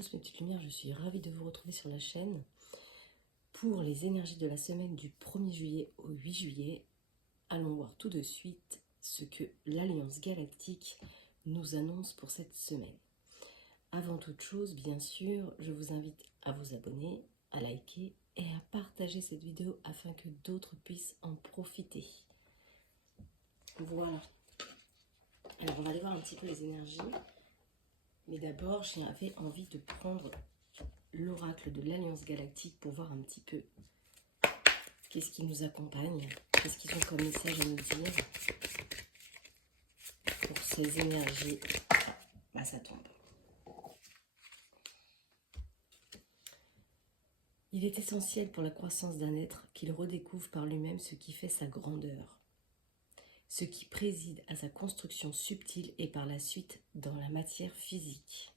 tous mes petites lumières, je suis ravie de vous retrouver sur la chaîne pour les énergies de la semaine du 1er juillet au 8 juillet. Allons voir tout de suite ce que l'Alliance Galactique nous annonce pour cette semaine. Avant toute chose, bien sûr, je vous invite à vous abonner, à liker et à partager cette vidéo afin que d'autres puissent en profiter. Voilà. Alors, on va aller voir un petit peu les énergies. Mais d'abord, j'avais envie de prendre l'oracle de l'Alliance Galactique pour voir un petit peu qu'est-ce qui nous accompagne, qu'est-ce qu'ils ont comme message à nous dire pour ces énergies. Bah, ça tombe. Il est essentiel pour la croissance d'un être qu'il redécouvre par lui-même ce qui fait sa grandeur, ce qui préside à sa construction subtile et par la suite dans la matière physique.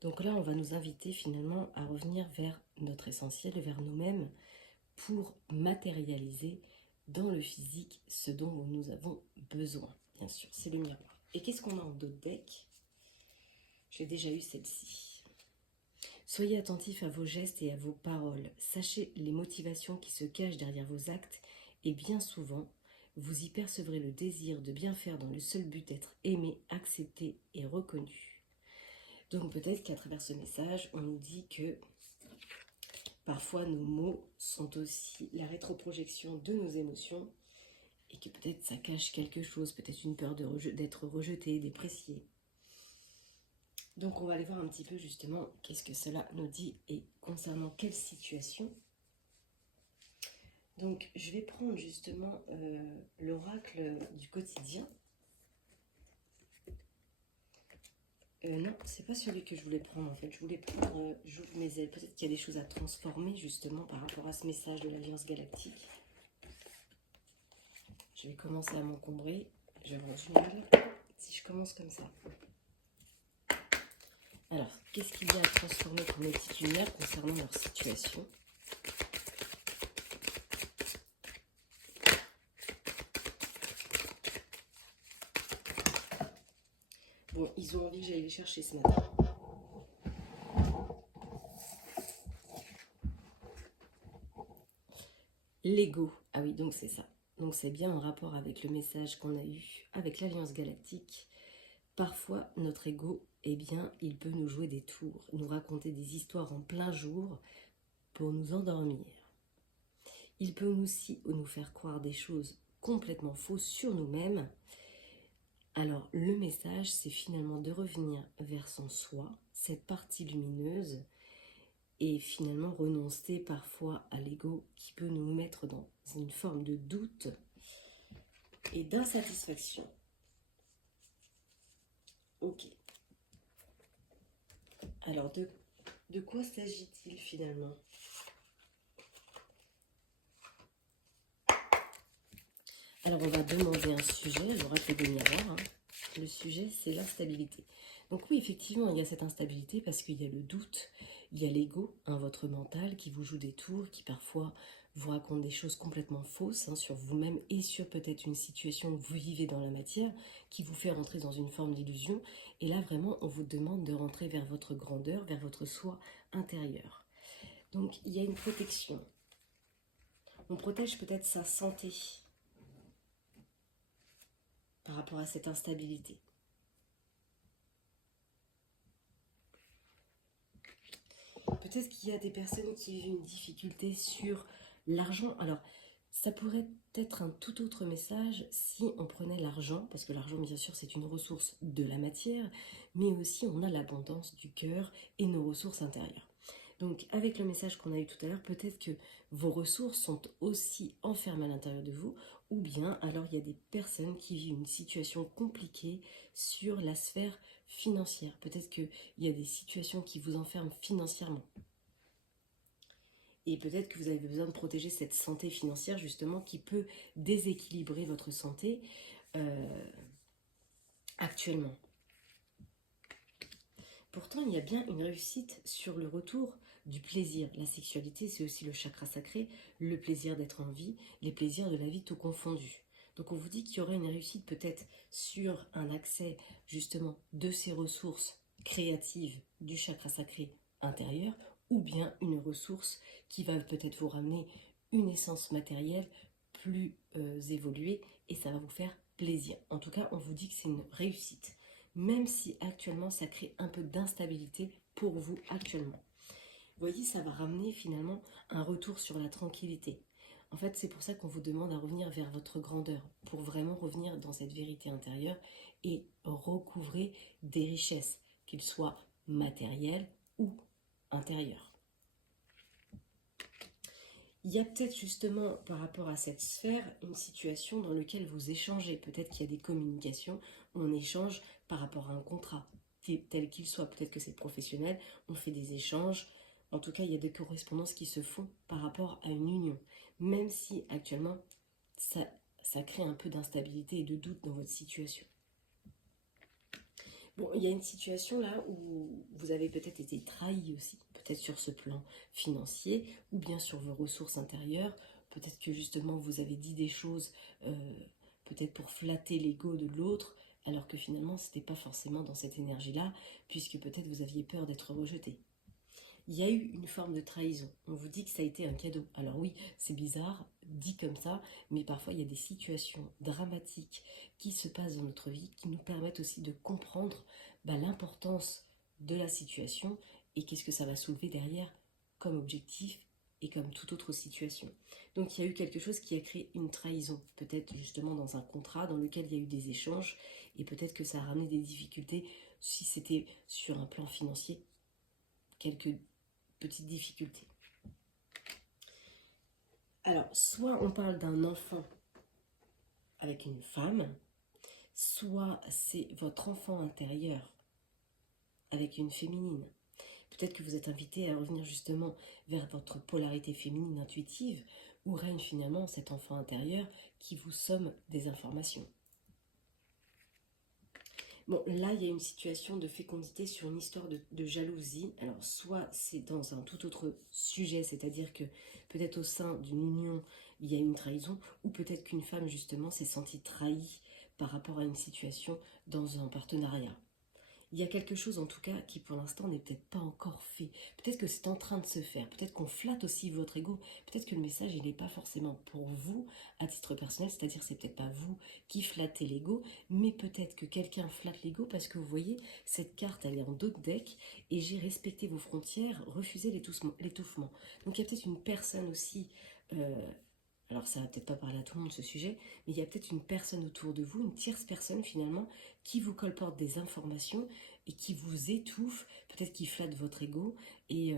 Donc là, on va nous inviter finalement à revenir vers notre essentiel, vers nous-mêmes, pour matérialiser dans le physique ce dont nous avons besoin. Bien sûr, c'est le miroir. Et qu'est-ce qu'on a en dos de deck? J'ai déjà eu celle-ci. Soyez attentifs à vos gestes et à vos paroles. Sachez les motivations qui se cachent derrière vos actes et bien souvent, vous y percevrez le désir de bien faire dans le seul but d'être aimé, accepté et reconnu. Donc peut-être qu'à travers ce message, on nous dit que parfois nos mots sont aussi la rétroprojection de nos émotions et que peut-être ça cache quelque chose, peut-être une peur d'être rejeté, déprécié. Donc on va aller voir un petit peu justement qu'est-ce que cela nous dit et concernant quelle situation. Donc je vais prendre justement l'oracle du quotidien. Non, c'est pas celui que je voulais prendre en fait. Je voulais prendre j'ouvre mes ailes. Peut-être qu'il y a des choses à transformer justement par rapport à ce message de l'Alliance Galactique. Je vais commencer à m'encombrer. Je vais avoir du mal si je commence comme ça. Alors, qu'est-ce qu'il y a à transformer pour mes petites lumières concernant leur situation? Bon, ils ont envie que j'aille les chercher ce matin. L'ego. Ah oui, donc c'est ça. Donc c'est bien en rapport avec le message qu'on a eu avec l'Alliance Galactique. Parfois, notre ego, eh bien, il peut nous jouer des tours, nous raconter des histoires en plein jour pour nous endormir. Il peut aussi nous faire croire des choses complètement fausses sur nous-mêmes. Alors, le message, c'est finalement de revenir vers son soi, cette partie lumineuse, et finalement renoncer parfois à l'ego qui peut nous mettre dans une forme de doute et d'insatisfaction. Ok. Alors, de quoi s'agit-il finalement? Alors, on va demander un sujet, l'oracle des miroirs. Hein. Le sujet, c'est l'instabilité. Donc oui, effectivement, il y a cette instabilité parce qu'il y a le doute, il y a l'ego, hein, votre mental qui vous joue des tours, qui parfois vous raconte des choses complètement fausses hein, sur vous-même et sur peut-être une situation que vous vivez dans la matière, qui vous fait rentrer dans une forme d'illusion. Et là, vraiment, on vous demande de rentrer vers votre grandeur, vers votre soi intérieur. Donc, il y a une protection. On protège peut-être sa santé par rapport à cette instabilité. Peut-être qu'il y a des personnes qui vivent une difficulté sur l'argent. Alors, ça pourrait être un tout autre message si on prenait l'argent, parce que l'argent, bien sûr, c'est une ressource de la matière, mais aussi on a l'abondance du cœur et nos ressources intérieures. Donc, avec le message qu'on a eu tout à l'heure, peut-être que vos ressources sont aussi enfermées à l'intérieur de vous, ou bien alors il y a des personnes qui vivent une situation compliquée sur la sphère financière. Peut-être qu'il y a des situations qui vous enferment financièrement. Et peut-être que vous avez besoin de protéger cette santé financière justement qui peut déséquilibrer votre santé actuellement. Pourtant, il y a bien une réussite sur le retour du plaisir. La sexualité, c'est aussi le chakra sacré, le plaisir d'être en vie, les plaisirs de la vie tout confondus. Donc on vous dit qu'il y aurait une réussite peut-être sur un accès justement de ces ressources créative du chakra sacré intérieur, ou bien une ressource qui va peut-être vous ramener une essence matérielle plus évoluée, et ça va vous faire plaisir. En tout cas, on vous dit que c'est une réussite, même si actuellement ça crée un peu d'instabilité pour vous actuellement. Vous voyez, ça va ramener finalement un retour sur la tranquillité. En fait, c'est pour ça qu'on vous demande à revenir vers votre grandeur, pour vraiment revenir dans cette vérité intérieure et recouvrer des richesses, qu'ils soient matérielles ou intérieures. Il y a peut-être justement par rapport à cette sphère une situation dans laquelle vous échangez. Peut-être qu'il y a des communications où on échange par rapport à un contrat, tel qu'il soit. Peut-être que c'est professionnel, on fait des échanges. En tout cas, il y a des correspondances qui se font par rapport à une union. Même si actuellement, ça crée un peu d'instabilité et de doute dans votre situation. Bon, il y a une situation là où vous avez peut-être été trahi aussi, peut-être sur ce plan financier, ou bien sur vos ressources intérieures. Peut-être que justement vous avez dit des choses, peut-être pour flatter l'ego de l'autre, alors que finalement ce n'était pas forcément dans cette énergie-là, puisque peut-être vous aviez peur d'être rejeté. Il y a eu une forme de trahison. On vous dit que ça a été un cadeau. Alors oui, c'est bizarre, dit comme ça, mais parfois il y a des situations dramatiques qui se passent dans notre vie qui nous permettent aussi de comprendre l'importance de la situation et qu'est-ce que ça va soulever derrière comme objectif et comme toute autre situation. Donc il y a eu quelque chose qui a créé une trahison, peut-être justement dans un contrat dans lequel il y a eu des échanges et peut-être que ça a ramené des difficultés si c'était sur un plan financier, quelques petites difficultés. Alors, soit on parle d'un enfant avec une femme, soit c'est votre enfant intérieur avec une féminine. Peut-être que vous êtes invité à revenir justement vers votre polarité féminine intuitive, où règne finalement cet enfant intérieur qui vous somme des informations. Bon, là, il y a une situation de fécondité sur une histoire de jalousie. Alors, soit c'est dans un tout autre sujet, c'est-à-dire que peut-être au sein d'une union, il y a une trahison, ou peut-être qu'une femme, justement, s'est sentie trahie par rapport à une situation dans un partenariat. Il y a quelque chose en tout cas qui pour l'instant n'est peut-être pas encore fait. Peut-être que c'est en train de se faire. Peut-être qu'on flatte aussi votre ego. Peut-être que le message il n'est pas forcément pour vous à titre personnel. C'est-à-dire c'est peut-être pas vous qui flattez l'ego, mais peut-être que quelqu'un flatte l'ego parce que vous voyez cette carte elle est en dos de deck et j'ai respecté vos frontières, refusé l'étouffement. Donc il y a peut-être une personne aussi. Alors ça va peut-être pas parler à tout le monde ce sujet, mais il y a peut-être une personne autour de vous, une tierce personne finalement, qui vous colporte des informations et qui vous étouffe, peut-être qui flatte votre ego, et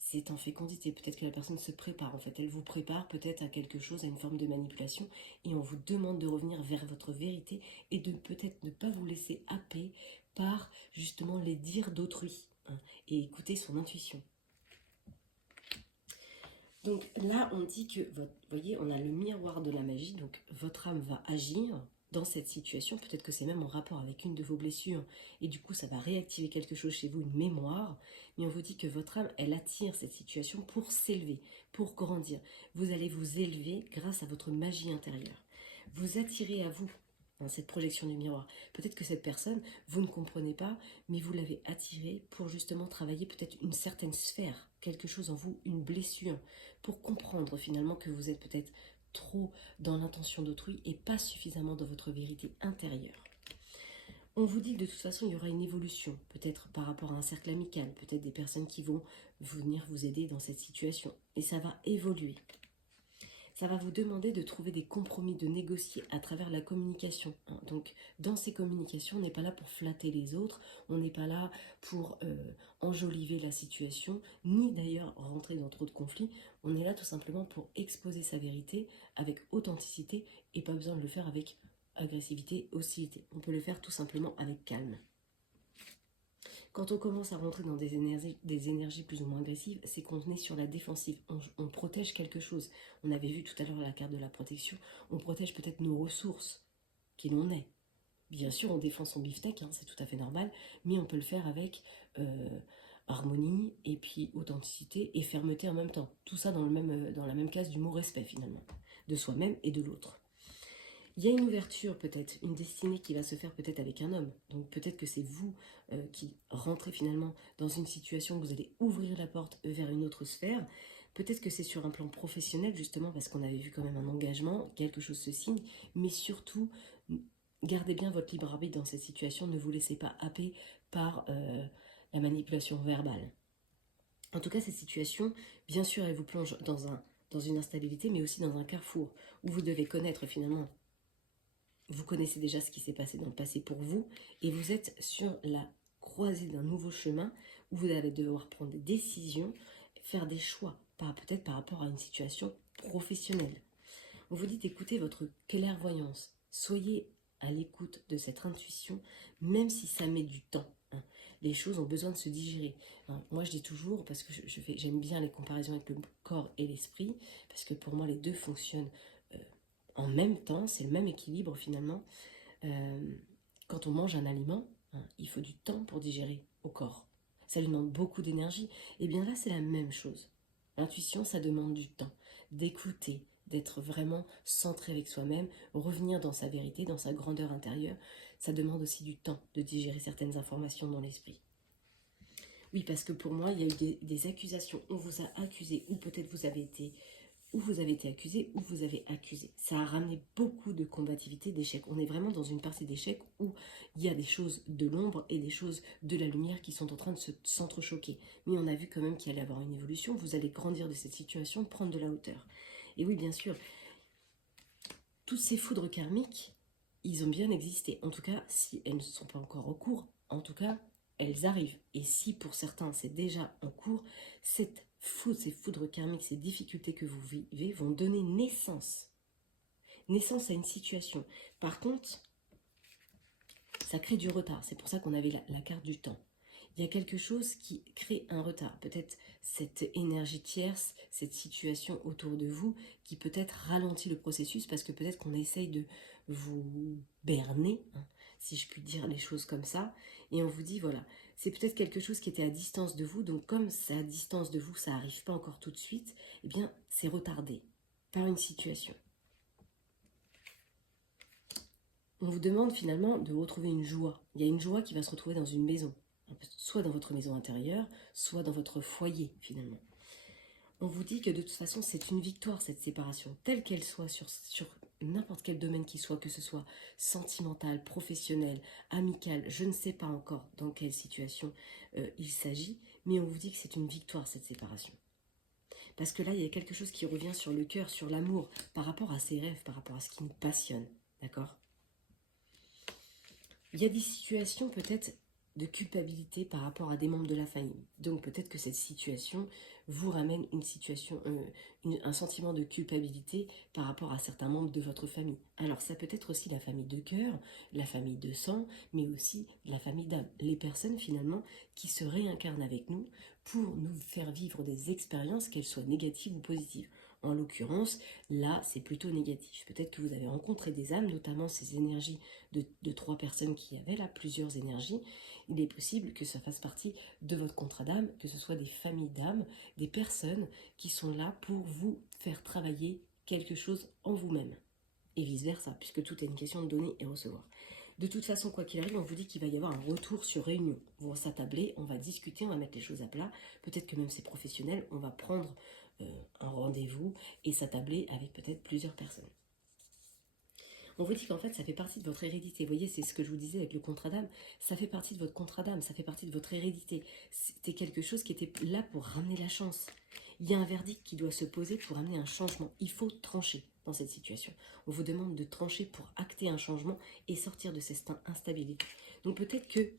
c'est en fécondité. Peut-être que la personne se prépare, en fait, elle vous prépare peut-être à quelque chose, à une forme de manipulation, et on vous demande de revenir vers votre vérité et de peut-être ne pas vous laisser happer par justement les dires d'autrui, hein, et écouter son intuition. Donc là, on dit que, vous voyez, on a le miroir de la magie, donc votre âme va agir dans cette situation, peut-être que c'est même en rapport avec une de vos blessures, et du coup ça va réactiver quelque chose chez vous, une mémoire, mais on vous dit que votre âme, elle attire cette situation pour s'élever, pour grandir. Vous allez vous élever grâce à votre magie intérieure. Vous attirez à vous cette projection du miroir. Peut-être que cette personne, vous ne comprenez pas, mais vous l'avez attirée pour justement travailler peut-être une certaine sphère, quelque chose en vous, une blessure, pour comprendre finalement que vous êtes peut-être trop dans l'intention d'autrui et pas suffisamment dans votre vérité intérieure. On vous dit que de toute façon, il y aura une évolution, peut-être par rapport à un cercle amical, peut-être des personnes qui vont venir vous aider dans cette situation, et ça va évoluer. Ça va vous demander de trouver des compromis, de négocier à travers la communication. Donc, dans ces communications, on n'est pas là pour flatter les autres, on n'est pas là pour enjoliver la situation, ni d'ailleurs rentrer dans trop de conflits. On est là tout simplement pour exposer sa vérité avec authenticité et pas besoin de le faire avec agressivité, hostilité. On peut le faire tout simplement avec calme. Quand on commence à rentrer dans des énergies plus ou moins agressives, c'est qu'on est sur la défensive. On protège quelque chose. On avait vu tout à l'heure la carte de la protection. On protège peut-être nos ressources, qui l'on est. Bien sûr, on défend son beefsteak, c'est tout à fait normal, mais on peut le faire avec harmonie et puis authenticité et fermeté en même temps. Tout ça dans la même case du mot respect finalement, de soi-même et de l'autre. Il y a une ouverture peut-être, une destinée qui va se faire peut-être avec un homme. Donc peut-être que c'est vous qui rentrez finalement dans une situation où vous allez ouvrir la porte vers une autre sphère. Peut-être que c'est sur un plan professionnel justement parce qu'on avait vu quand même un engagement, quelque chose se signe, mais surtout gardez bien votre libre arbitre dans cette situation, ne vous laissez pas happer par la manipulation verbale. En tout cas, cette situation, bien sûr, elle vous plonge dans une instabilité, mais aussi dans un carrefour où vous devez connaître finalement. Vous connaissez déjà ce qui s'est passé dans le passé pour vous et vous êtes sur la croisée d'un nouveau chemin où vous allez devoir prendre des décisions, faire des choix, peut-être par rapport à une situation professionnelle. On vous dit d'écouter votre clairvoyance. Soyez à l'écoute de cette intuition, même si ça met du temps. Les choses ont besoin de se digérer. Moi, je dis toujours, parce que j'aime bien les comparaisons avec le corps et l'esprit, parce que pour moi, les deux fonctionnent en même temps, c'est le même équilibre finalement. Quand on mange un aliment, il faut du temps pour digérer au corps. Ça lui demande beaucoup d'énergie. Et bien là, c'est la même chose. L'intuition, ça demande du temps, d'écouter, d'être vraiment centré avec soi-même, revenir dans sa vérité, dans sa grandeur intérieure. Ça demande aussi du temps de digérer certaines informations dans l'esprit. Oui, parce que pour moi, il y a eu des accusations. On vous a accusé, ou peut-être vous avez été accusé, ou vous avez accusé. Ça a ramené beaucoup de combativité, d'échecs. On est vraiment dans une partie d'échecs où il y a des choses de l'ombre et des choses de la lumière qui sont en train de s'entrechoquer. Mais on a vu quand même qu'il allait y avoir une évolution. Vous allez grandir de cette situation, prendre de la hauteur. Et oui, bien sûr, toutes ces foudres karmiques, ils ont bien existé. En tout cas, si elles ne sont pas encore en cours, en tout cas, elles arrivent. Et si pour certains c'est déjà en cours, ces foudres karmiques, ces difficultés que vous vivez vont donner naissance à une situation. Par contre, ça crée du retard. C'est pour ça qu'on avait la carte du temps. Il y a quelque chose qui crée un retard. Peut-être cette énergie tierce, cette situation autour de vous qui peut-être ralentit le processus parce que peut-être qu'on essaye de vous berner, si je puis dire les choses comme ça. Et on vous dit, voilà, c'est peut-être quelque chose qui était à distance de vous. Donc comme c'est à distance de vous, ça n'arrive pas encore tout de suite, eh bien c'est retardé par une situation. On vous demande finalement de retrouver une joie. Il y a une joie qui va se retrouver dans une maison, soit dans votre maison intérieure, soit dans votre foyer finalement. On vous dit que de toute façon c'est une victoire cette séparation, telle qu'elle soit sur n'importe quel domaine qui soit, que ce soit sentimental, professionnel, amical, je ne sais pas encore dans quelle situation il s'agit, mais on vous dit que c'est une victoire cette séparation. Parce que là il y a quelque chose qui revient sur le cœur, sur l'amour, par rapport à ses rêves, par rapport à ce qui nous passionne, d'accord ? Il y a des situations peut-être de culpabilité par rapport à des membres de la famille. Donc peut-être que cette situation vous ramène une situation, un sentiment de culpabilité par rapport à certains membres de votre famille. Alors ça peut être aussi la famille de cœur, la famille de sang, mais aussi la famille d'âme. Les personnes finalement qui se réincarnent avec nous pour nous faire vivre des expériences, qu'elles soient négatives ou positives. En l'occurrence, là, c'est plutôt négatif. Peut-être que vous avez rencontré des âmes, notamment ces énergies de 3 personnes qui avaient là, plusieurs énergies. Il est possible que ça fasse partie de votre contrat d'âme, que ce soit des familles d'âmes, des personnes qui sont là pour vous faire travailler quelque chose en vous-même. Et vice-versa, puisque tout est une question de donner et recevoir. De toute façon, quoi qu'il arrive, on vous dit qu'il va y avoir un retour sur réunion. On va s'attabler, on va discuter, on va mettre les choses à plat. Peut-être que même c'est professionnel, on va prendre un rendez-vous et s'attabler avec peut-être plusieurs personnes. On vous dit qu'en fait, ça fait partie de votre hérédité. Vous voyez, c'est ce que je vous disais avec le contrat d'âme. Ça fait partie de votre contrat d'âme, ça fait partie de votre hérédité. C'était quelque chose qui était là pour ramener la chance. Il y a un verdict qui doit se poser pour amener un changement. Il faut trancher dans cette situation. On vous demande de trancher pour acter un changement et sortir de cette instabilité. Donc peut-être qu'il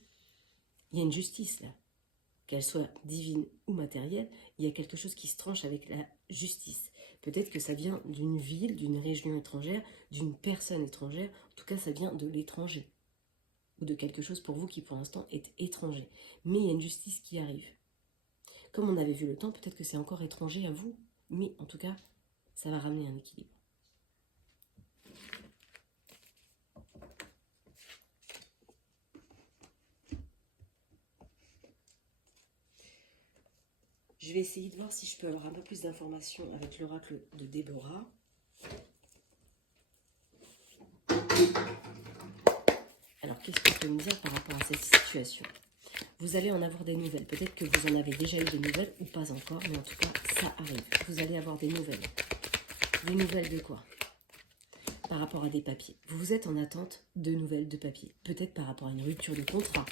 y a une justice là, qu'elle soit divine ou matérielle, il y a quelque chose qui se tranche avec la justice. Peut-être que ça vient d'une ville, d'une région étrangère, d'une personne étrangère, en tout cas ça vient de l'étranger, ou de quelque chose pour vous qui pour l'instant est étranger. Mais il y a une justice qui arrive. Comme on avait vu le temps, peut-être que c'est encore étranger à vous, mais en tout cas, ça va ramener un équilibre. Je vais essayer de voir si je peux avoir un peu plus d'informations avec l'oracle de Déborah. allez me dire par rapport à cette situation. Vous allez en avoir des nouvelles. Peut-être que vous en avez déjà eu des nouvelles ou pas encore, mais en tout cas, ça arrive. Vous allez avoir des nouvelles. Des nouvelles de quoi? Par rapport à des papiers. Vous êtes en attente de nouvelles de papiers. Peut-être par rapport à une rupture de contrat.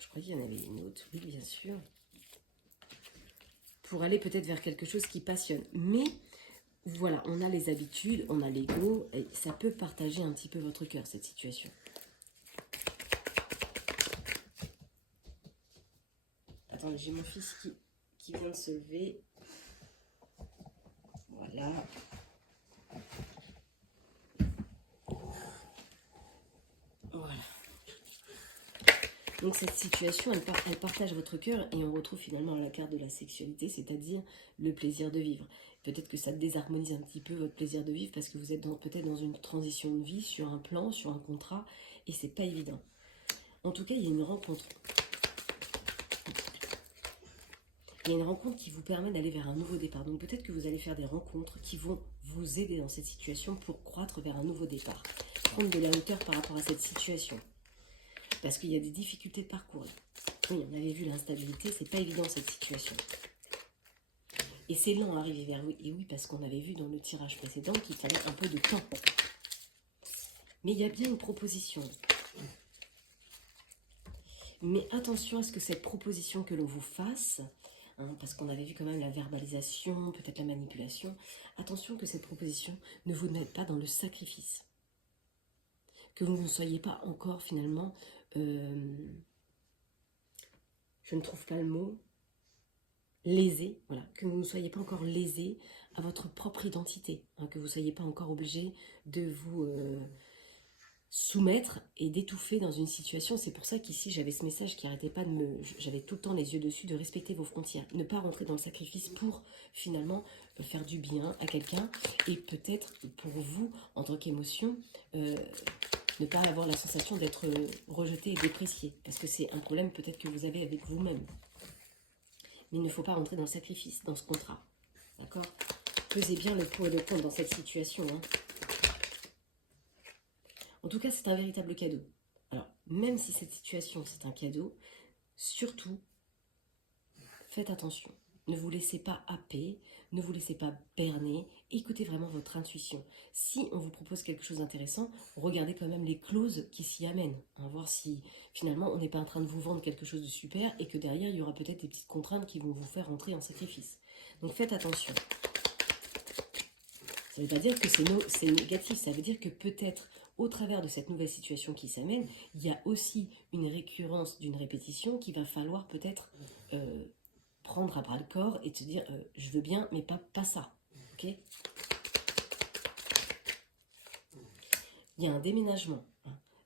Je crois qu'il y en avait une autre, oui, bien sûr. Pour aller peut-être vers quelque chose qui passionne. Mais voilà, on a les habitudes, on a l'ego, et ça peut partager un petit peu votre cœur, cette situation. Attendez, j'ai mon fils qui vient de se lever. Voilà. Voilà. Donc cette situation, elle partage votre cœur et on retrouve finalement la carte de la sexualité, c'est-à-dire le plaisir de vivre. Peut-être que ça désharmonise un petit peu votre plaisir de vivre parce que vous êtes peut-être dans une transition de vie, sur un plan, sur un contrat, et c'est pas évident. En tout cas, il y a une rencontre. Il y a une rencontre qui vous permet d'aller vers un nouveau départ. Donc peut-être que vous allez faire des rencontres qui vont vous aider dans cette situation pour croître vers un nouveau départ. Prendre de la hauteur par rapport à cette situation. Parce qu'il y a des difficultés de parcours. Oui, on avait vu l'instabilité, c'est pas évident cette situation. Et c'est lent à arriver vers vous. Et oui, parce qu'on avait vu dans le tirage précédent qu'il fallait un peu de temps. Mais il y a bien une proposition. Mais attention à ce que cette proposition que l'on vous fasse, parce qu'on avait vu quand même la verbalisation, peut-être la manipulation, attention que cette proposition ne vous mette pas dans le sacrifice. Que vous ne soyez pas encore finalement... je ne trouve pas le mot, lésé, voilà, que vous ne soyez pas encore lésé à votre propre identité, que vous ne soyez pas encore obligé de vous soumettre et d'étouffer dans une situation. C'est pour ça qu'ici j'avais ce message qui n'arrêtait pas de j'avais tout le temps les yeux dessus, de respecter vos frontières, ne pas rentrer dans le sacrifice pour finalement faire du bien à quelqu'un et peut-être pour vous, en tant qu'émotion, ne pas avoir la sensation d'être rejeté et déprécié, parce que c'est un problème peut-être que vous avez avec vous-même. Mais il ne faut pas rentrer dans le sacrifice, dans ce contrat. D'accord? Pesez bien le pour et le contre dans cette situation. En tout cas, c'est un véritable cadeau. Alors, même si cette situation, c'est un cadeau, surtout, faites attention. Ne vous laissez pas happer, ne vous laissez pas berner, écoutez vraiment votre intuition. Si on vous propose quelque chose d'intéressant, regardez quand même les clauses qui s'y amènent. Voir si finalement on n'est pas en train de vous vendre quelque chose de super et que derrière il y aura peut-être des petites contraintes qui vont vous faire entrer en sacrifice. Donc faites attention. Ça ne veut pas dire que c'est négatif, ça veut dire que peut-être au travers de cette nouvelle situation qui s'amène, il y a aussi une récurrence d'une répétition qu'il va falloir peut-être... prendre à bras le corps et te dire je veux bien mais pas ça, ok? Il y a un déménagement,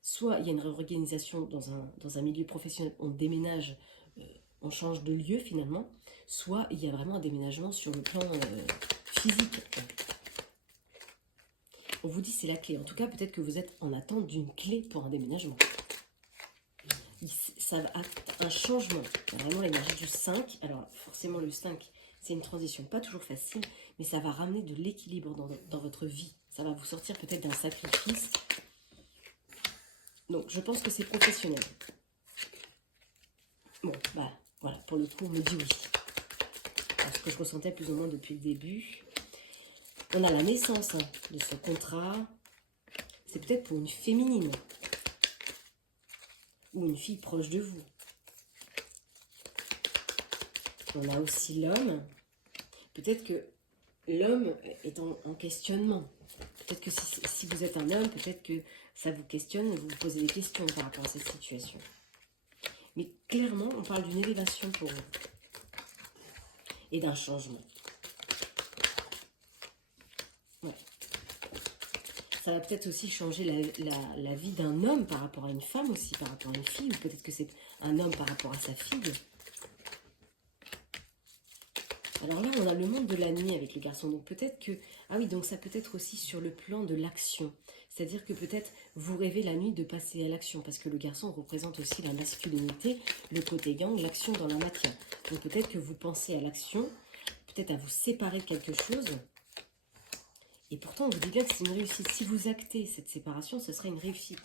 soit il y a une réorganisation dans un milieu professionnel, on déménage, on change de lieu finalement, soit il y a vraiment un déménagement sur le plan physique. On vous dit c'est la clé, en tout cas peut-être que vous êtes en attente d'une clé pour un déménagement. Ça va un changement, vraiment l'énergie du 5, alors forcément le 5 c'est une transition pas toujours facile, mais ça va ramener de l'équilibre dans votre vie, ça va vous sortir peut-être d'un sacrifice, donc je pense que c'est professionnel. Bon, bah voilà, pour le coup on me dit oui, parce que je ressentais plus ou moins depuis le début. On a la naissance de ce contrat, c'est peut-être pour une féminine, ou une fille proche de vous. On a aussi l'homme. Peut-être que l'homme est en questionnement. Peut-être que si vous êtes un homme, peut-être que ça vous questionne, vous vous posez des questions par rapport à cette situation. Mais clairement, on parle d'une élévation pour vous. Et d'un changement. Ouais. Ça va peut-être aussi changer la vie d'un homme par rapport à une femme aussi, par rapport à une fille. Ou peut-être que c'est un homme par rapport à sa fille. Alors là, on a le monde de la nuit avec le garçon. Donc peut-être que... Ah oui, donc ça peut être aussi sur le plan de l'action. C'est-à-dire que peut-être vous rêvez la nuit de passer à l'action. Parce que le garçon représente aussi la masculinité, le côté yang, l'action dans la matière. Donc peut-être que vous pensez à l'action, peut-être à vous séparer de quelque chose. Et pourtant, on vous dit bien que c'est une réussite. Si vous actez cette séparation, ce serait une réussite.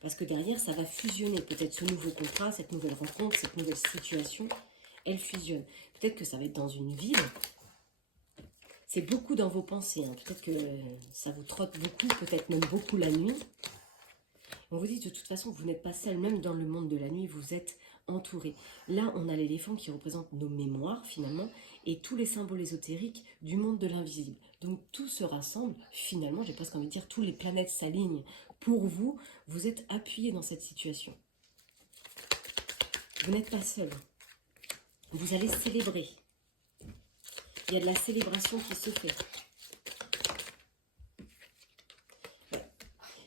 Parce que derrière, ça va fusionner. Peut-être ce nouveau contrat, cette nouvelle rencontre, cette nouvelle situation, elle fusionne. Peut-être que ça va être dans une ville. C'est beaucoup dans vos pensées. Hein. Peut-être que ça vous trotte beaucoup, peut-être même beaucoup la nuit. On vous dit de toute façon, vous n'êtes pas seul. Même dans le monde de la nuit, vous êtes entouré. Là, on a l'éléphant qui représente nos mémoires, finalement, et tous les symboles ésotériques du monde de l'invisible. Donc, tout se rassemble. Finalement, j'ai presque envie de dire, tous les planètes s'alignent pour vous. Vous êtes appuyé dans cette situation. Vous n'êtes pas seul. Vous allez célébrer. Il y a de la célébration qui se fait. Ouais.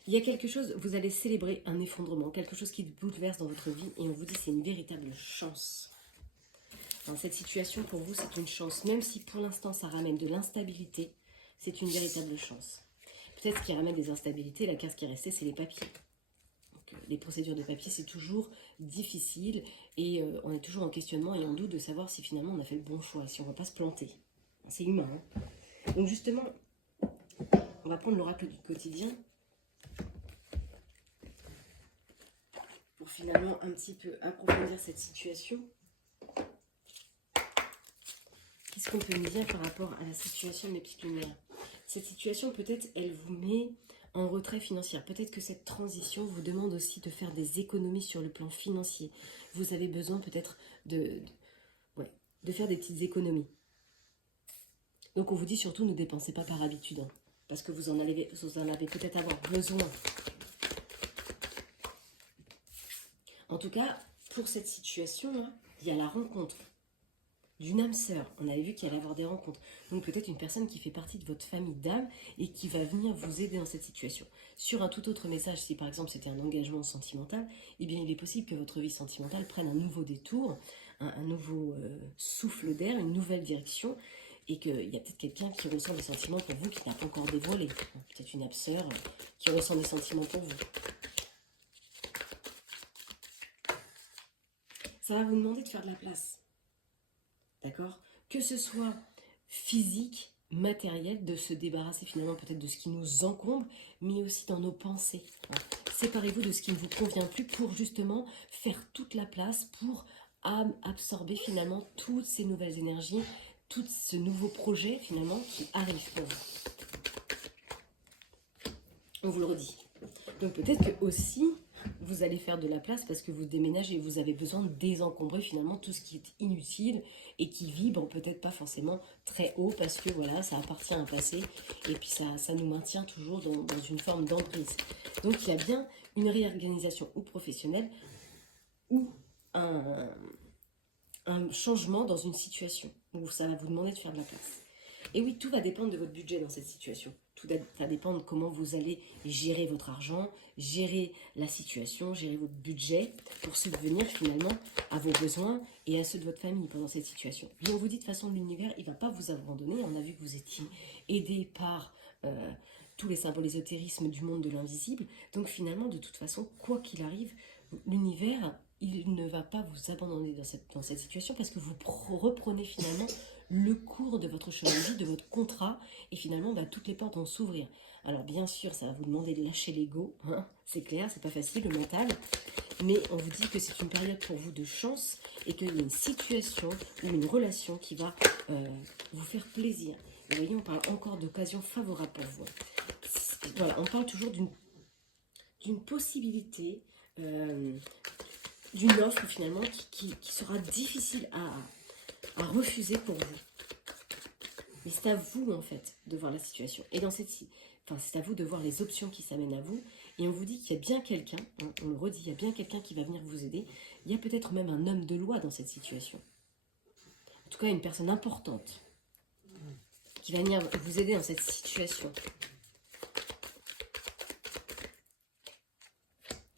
Il y a quelque chose, vous allez célébrer un effondrement, quelque chose qui bouleverse dans votre vie et on vous dit c'est une véritable chance. Dans cette situation, pour vous, c'est une chance. Même si pour l'instant, ça ramène de l'instabilité, c'est une véritable chance. Peut-être ce qui ramène des instabilités, la case qui est restée, c'est les papiers. Donc, les procédures de papier, c'est toujours difficile et on est toujours en questionnement et en doute de savoir si finalement on a fait le bon choix, si on ne va pas se planter. C'est humain. Hein. Donc justement, on va prendre l'oracle du quotidien pour finalement un petit peu approfondir cette situation. Qu'est-ce qu'on peut me dire par rapport à la situation de mes petites lumières? Cette situation, peut-être, elle vous met en retrait financier. Peut-être que cette transition vous demande aussi de faire des économies sur le plan financier. Vous avez besoin peut-être de faire des petites économies. Donc on vous dit surtout ne dépensez pas par habitude, hein, parce que vous en avez peut-être avoir besoin. En tout cas, pour cette situation-là, il y a la rencontre d'une âme sœur. On avait vu qu'il allait y avoir des rencontres. Donc peut-être une personne qui fait partie de votre famille d'âme et qui va venir vous aider dans cette situation. Sur un tout autre message, si par exemple c'était un engagement sentimental, eh bien il est possible que votre vie sentimentale prenne un nouveau détour, un nouveau souffle d'air, une nouvelle direction, et qu'il y a peut-être quelqu'un qui ressent des sentiments pour vous qui n'a pas encore dévoilé. Peut-être une âme sœur qui ressent des sentiments pour vous. Ça va vous demander de faire de la place. D'accord? Que ce soit physique, matériel, de se débarrasser finalement peut-être de ce qui nous encombre, mais aussi dans nos pensées. Séparez-vous de ce qui ne vous convient plus pour justement faire toute la place, pour absorber finalement toutes ces nouvelles énergies, tout ce nouveau projet finalement qui arrive pour vous. On vous le redit. Donc peut-être que aussi vous allez faire de la place parce que vous déménagez, vous avez besoin de désencombrer finalement tout ce qui est inutile et qui vibre peut-être pas forcément très haut parce que voilà, ça appartient à un passé et puis ça nous maintient toujours dans une forme d'emprise. Donc il y a bien une réorganisation ou professionnelle ou un changement dans une situation où ça va vous demander de faire de la place. Et oui, tout va dépendre de votre budget dans cette situation. Tout va dépendre de comment vous allez gérer votre argent, gérer la situation, gérer votre budget pour subvenir finalement à vos besoins et à ceux de votre famille pendant cette situation. Puis on vous dit de façon de l'univers, il ne va pas vous abandonner. On a vu que vous étiez aidé par tous les symboles ésotérismes du monde de l'invisible. Donc finalement, de toute façon, quoi qu'il arrive, l'univers, il ne va pas vous abandonner dans cette situation parce que vous reprenez finalement le cours de votre chemin de vie, de votre contrat, et finalement toutes les portes vont s'ouvrir. Alors bien sûr, ça va vous demander de lâcher l'ego, hein, c'est clair, c'est pas facile, le mental, mais on vous dit que c'est une période pour vous de chance et qu'il y a une situation ou une relation qui va vous faire plaisir. Vous voyez, on parle encore d'occasion favorable pour vous. Voilà, on parle toujours d'une possibilité, d'une offre finalement qui sera difficile à refuser pour vous. Mais c'est à vous en fait de voir la situation. Et c'est à vous de voir les options qui s'amènent à vous. Et on vous dit qu'il y a bien quelqu'un, on le redit, il y a bien quelqu'un qui va venir vous aider. Il y a peut-être même un homme de loi dans cette situation. En tout cas, une personne importante qui va venir vous aider dans cette situation.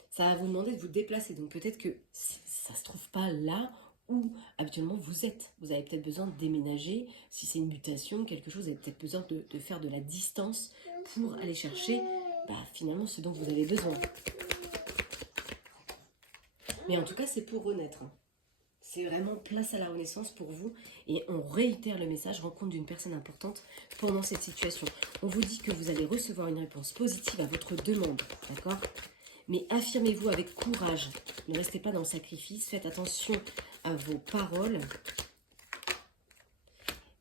Ça va vous demander de vous déplacer. Donc peut-être que ça ne se trouve pas là où habituellement vous êtes. Vous avez peut-être besoin de déménager. Si c'est une mutation, quelque chose, vous avez peut-être besoin de faire de la distance pour aller chercher finalement ce dont vous avez besoin. Mais en tout cas, c'est pour renaître. Hein. C'est vraiment place à la renaissance pour vous. Et on réitère le message, rencontre d'une personne importante pendant cette situation. On vous dit que vous allez recevoir une réponse positive à votre demande. D'accord ? Mais affirmez-vous avec courage. Ne restez pas dans le sacrifice. Faites attention à vos paroles.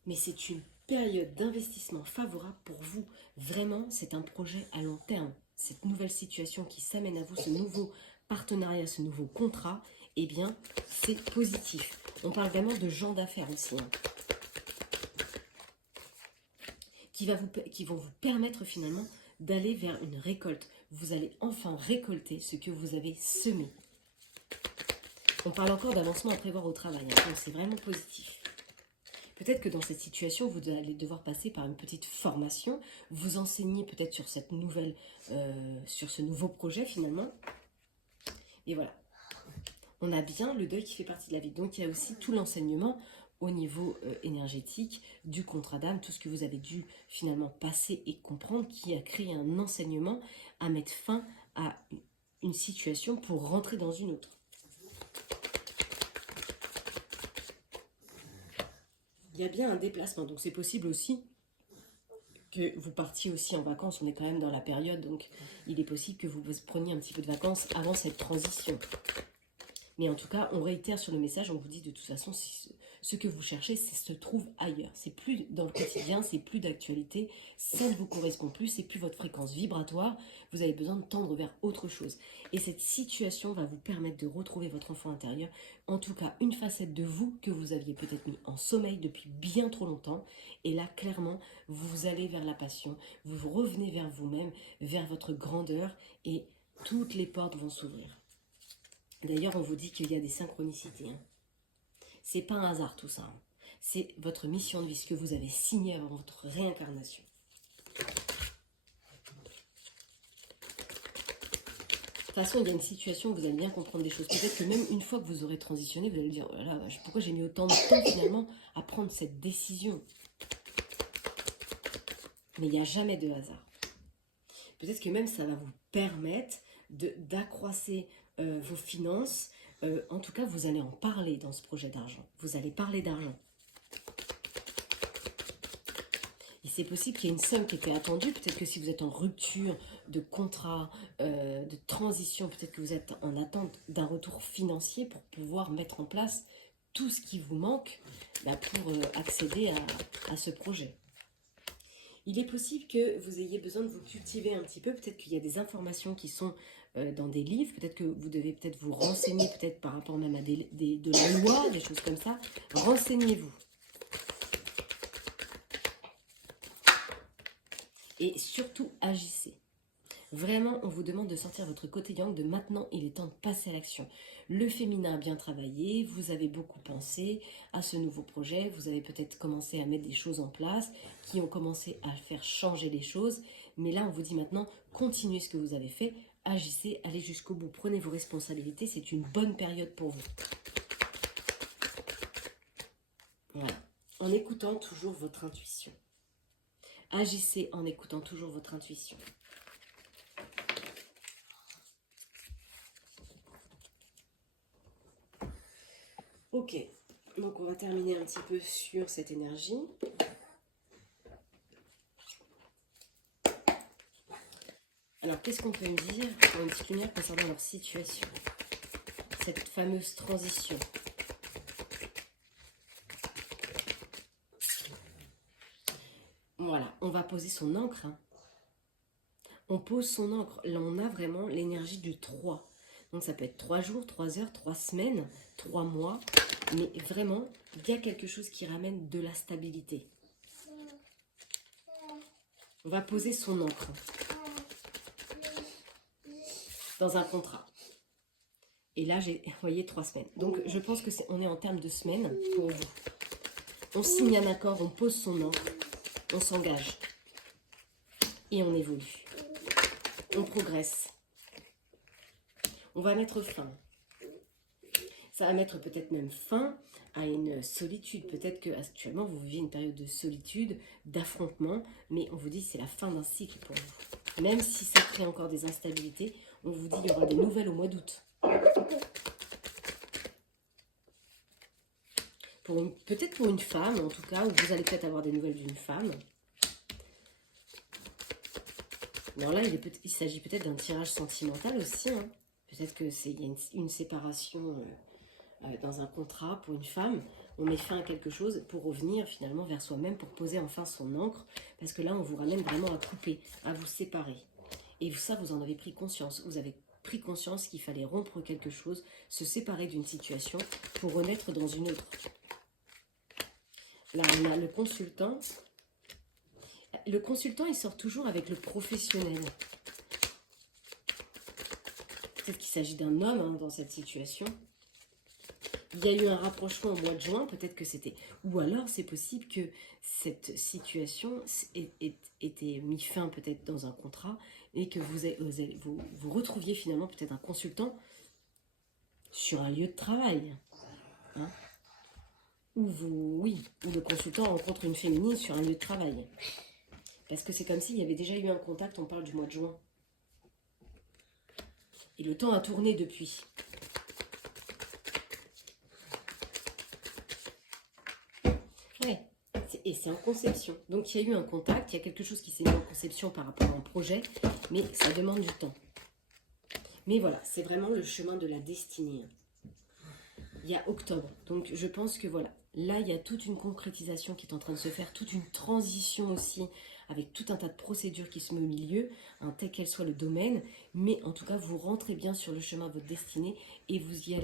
Mais c'est une période d'investissement favorable pour vous. Vraiment, c'est un projet à long terme. Cette nouvelle situation qui s'amène à vous, ce nouveau partenariat, ce nouveau contrat, eh bien, c'est positif. On parle vraiment de gens d'affaires aussi, hein, qui vont vous permettre finalement d'aller vers une récolte. Vous allez enfin récolter ce que vous avez semé. On parle encore d'avancement à prévoir au travail, hein, donc c'est vraiment positif. Peut-être que dans cette situation, vous allez devoir passer par une petite formation, vous enseigner peut-être sur cette sur ce nouveau projet finalement. Et voilà. On a bien le deuil qui fait partie de la vie. Donc il y a aussi tout l'enseignement au niveau énergétique, du contrat d'âme, tout ce que vous avez dû finalement passer et comprendre, qui a créé un enseignement à mettre fin à une situation pour rentrer dans une autre. Il y a bien un déplacement, donc c'est possible aussi que vous partiez aussi en vacances. On est quand même dans la période, donc il est possible que vous preniez un petit peu de vacances avant cette transition. Mais en tout cas, on réitère sur le message, on vous dit de toute façon, ce que vous cherchez, se trouve ailleurs. C'est plus dans le quotidien, c'est plus d'actualité, ça ne vous correspond plus, c'est plus votre fréquence vibratoire, vous avez besoin de tendre vers autre chose. Et cette situation va vous permettre de retrouver votre enfant intérieur, en tout cas une facette de vous que vous aviez peut-être mis en sommeil depuis bien trop longtemps. Et là, clairement, vous allez vers la passion, vous revenez vers vous-même, vers votre grandeur, et toutes les portes vont s'ouvrir. D'ailleurs, on vous dit qu'il y a des synchronicités. Hein. C'est pas un hasard tout ça. Hein. C'est votre mission de vie, ce que vous avez signé avant votre réincarnation. De toute façon, il y a une situation où vous allez bien comprendre des choses. Peut-être que même une fois que vous aurez transitionné, vous allez dire, oh là là, pourquoi j'ai mis autant de temps finalement à prendre cette décision? Mais il n'y a jamais de hasard. Peut-être que même ça va vous permettre d'accroître vos finances. En tout cas, vous allez en parler dans ce projet d'argent. Vous allez parler d'argent. Et c'est possible qu'il y ait une somme qui était attendue. Peut-être que si vous êtes en rupture de contrat, de transition, peut-être que vous êtes en attente d'un retour financier pour pouvoir mettre en place tout ce qui vous manque pour accéder à ce projet. Il est possible que vous ayez besoin de vous cultiver un petit peu. Peut-être qu'il y a des informations qui sont dans des livres. Peut-être que vous devez peut-être vous renseigner, peut-être par rapport même à de la loi, des choses comme ça. Renseignez-vous. Et surtout, agissez. Vraiment, on vous demande de sortir votre côté yang, de maintenant, il est temps de passer à l'action. Le féminin a bien travaillé, vous avez beaucoup pensé à ce nouveau projet, vous avez peut-être commencé à mettre des choses en place qui ont commencé à faire changer les choses. Mais là, on vous dit maintenant, continuez ce que vous avez fait, agissez, allez jusqu'au bout, prenez vos responsabilités, c'est une bonne période pour vous. Voilà, en écoutant toujours votre intuition. Agissez en écoutant toujours votre intuition. Ok, donc on va terminer un petit peu sur cette énergie. Alors, qu'est-ce qu'on peut me dire pour une petite lumière concernant leur situation? Cette fameuse transition. Voilà, on va poser son encre. Hein. On pose son encre. Là, on a vraiment l'énergie du 3. Donc, ça peut être 3 jours, 3 heures, 3 semaines, 3 mois. Mais vraiment, il y a quelque chose qui ramène de la stabilité. On va poser son encre dans un contrat. Et là, j'ai envoyé 3 semaines. Donc, je pense que on est en termes de semaines pour vous. On signe un accord, on pose son encre, on s'engage. Et on évolue. On progresse. On va mettre fin. Ça va mettre peut-être même fin à une solitude. Peut-être qu'actuellement, vous vivez une période de solitude, d'affrontement, mais on vous dit que c'est la fin d'un cycle pour vous. Même si ça crée encore des instabilités, on vous dit qu'il y aura des nouvelles au mois d'août. peut-être pour une femme, en tout cas, ou vous allez peut-être avoir des nouvelles d'une femme. Alors là, il s'agit peut-être d'un tirage sentimental aussi. Hein. Peut-être que il y a une séparation dans un contrat pour une femme. On met fin à quelque chose pour revenir finalement vers soi-même, pour poser enfin son encre. Parce que là, on vous ramène vraiment à couper, à vous séparer. Et ça, vous en avez pris conscience. Vous avez pris conscience qu'il fallait rompre quelque chose, se séparer d'une situation pour renaître dans une autre. Là, on a le consultant. Le consultant, il sort toujours avec le professionnel. Peut-être qu'il s'agit d'un homme hein, dans cette situation. Il y a eu un rapprochement au mois de juin, peut-être que c'était... Ou alors, c'est possible que cette situation était mis fin peut-être dans un contrat et que vous retrouviez finalement peut-être un consultant sur un lieu de travail. Hein, où le consultant rencontre une féminine sur un lieu de travail. Parce que c'est comme s'il y avait déjà eu un contact, on parle du mois de juin. Et le temps a tourné depuis. Ouais, et c'est en conception. Donc il y a eu un contact, il y a quelque chose qui s'est mis en conception par rapport à un projet, mais ça demande du temps. Mais voilà, c'est vraiment le chemin de la destinée. Il y a octobre, donc je pense que voilà, là il y a toute une concrétisation qui est en train de se faire, toute une transition aussi, avec tout un tas de procédures qui se met au milieu, hein, tel qu'elle soit le domaine, mais en tout cas vous rentrez bien sur le chemin de votre destinée et vous y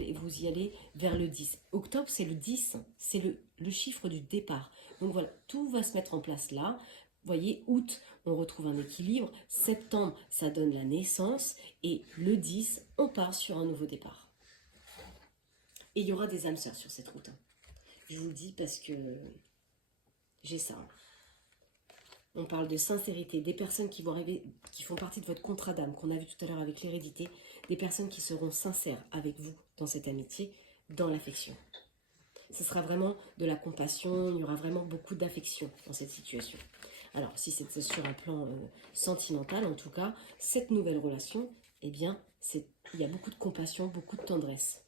allez vers le 10. Octobre c'est le 10, c'est le chiffre du départ. Donc voilà, tout va se mettre en place là. Vous voyez, août, on retrouve un équilibre, septembre, ça donne la naissance, et le 10, on part sur un nouveau départ. Et il y aura des âmes sœurs sur cette route. Hein. Je vous le dis parce que j'ai ça. Hein. On parle de sincérité, des personnes qui vont arriver, qui font partie de votre contrat d'âme, qu'on a vu tout à l'heure avec l'hérédité, des personnes qui seront sincères avec vous dans cette amitié, dans l'affection. Ce sera vraiment de la compassion, il y aura vraiment beaucoup d'affection dans cette situation. Alors, si c'est sur un plan sentimental, en tout cas, cette nouvelle relation, eh bien, il y a beaucoup de compassion, beaucoup de tendresse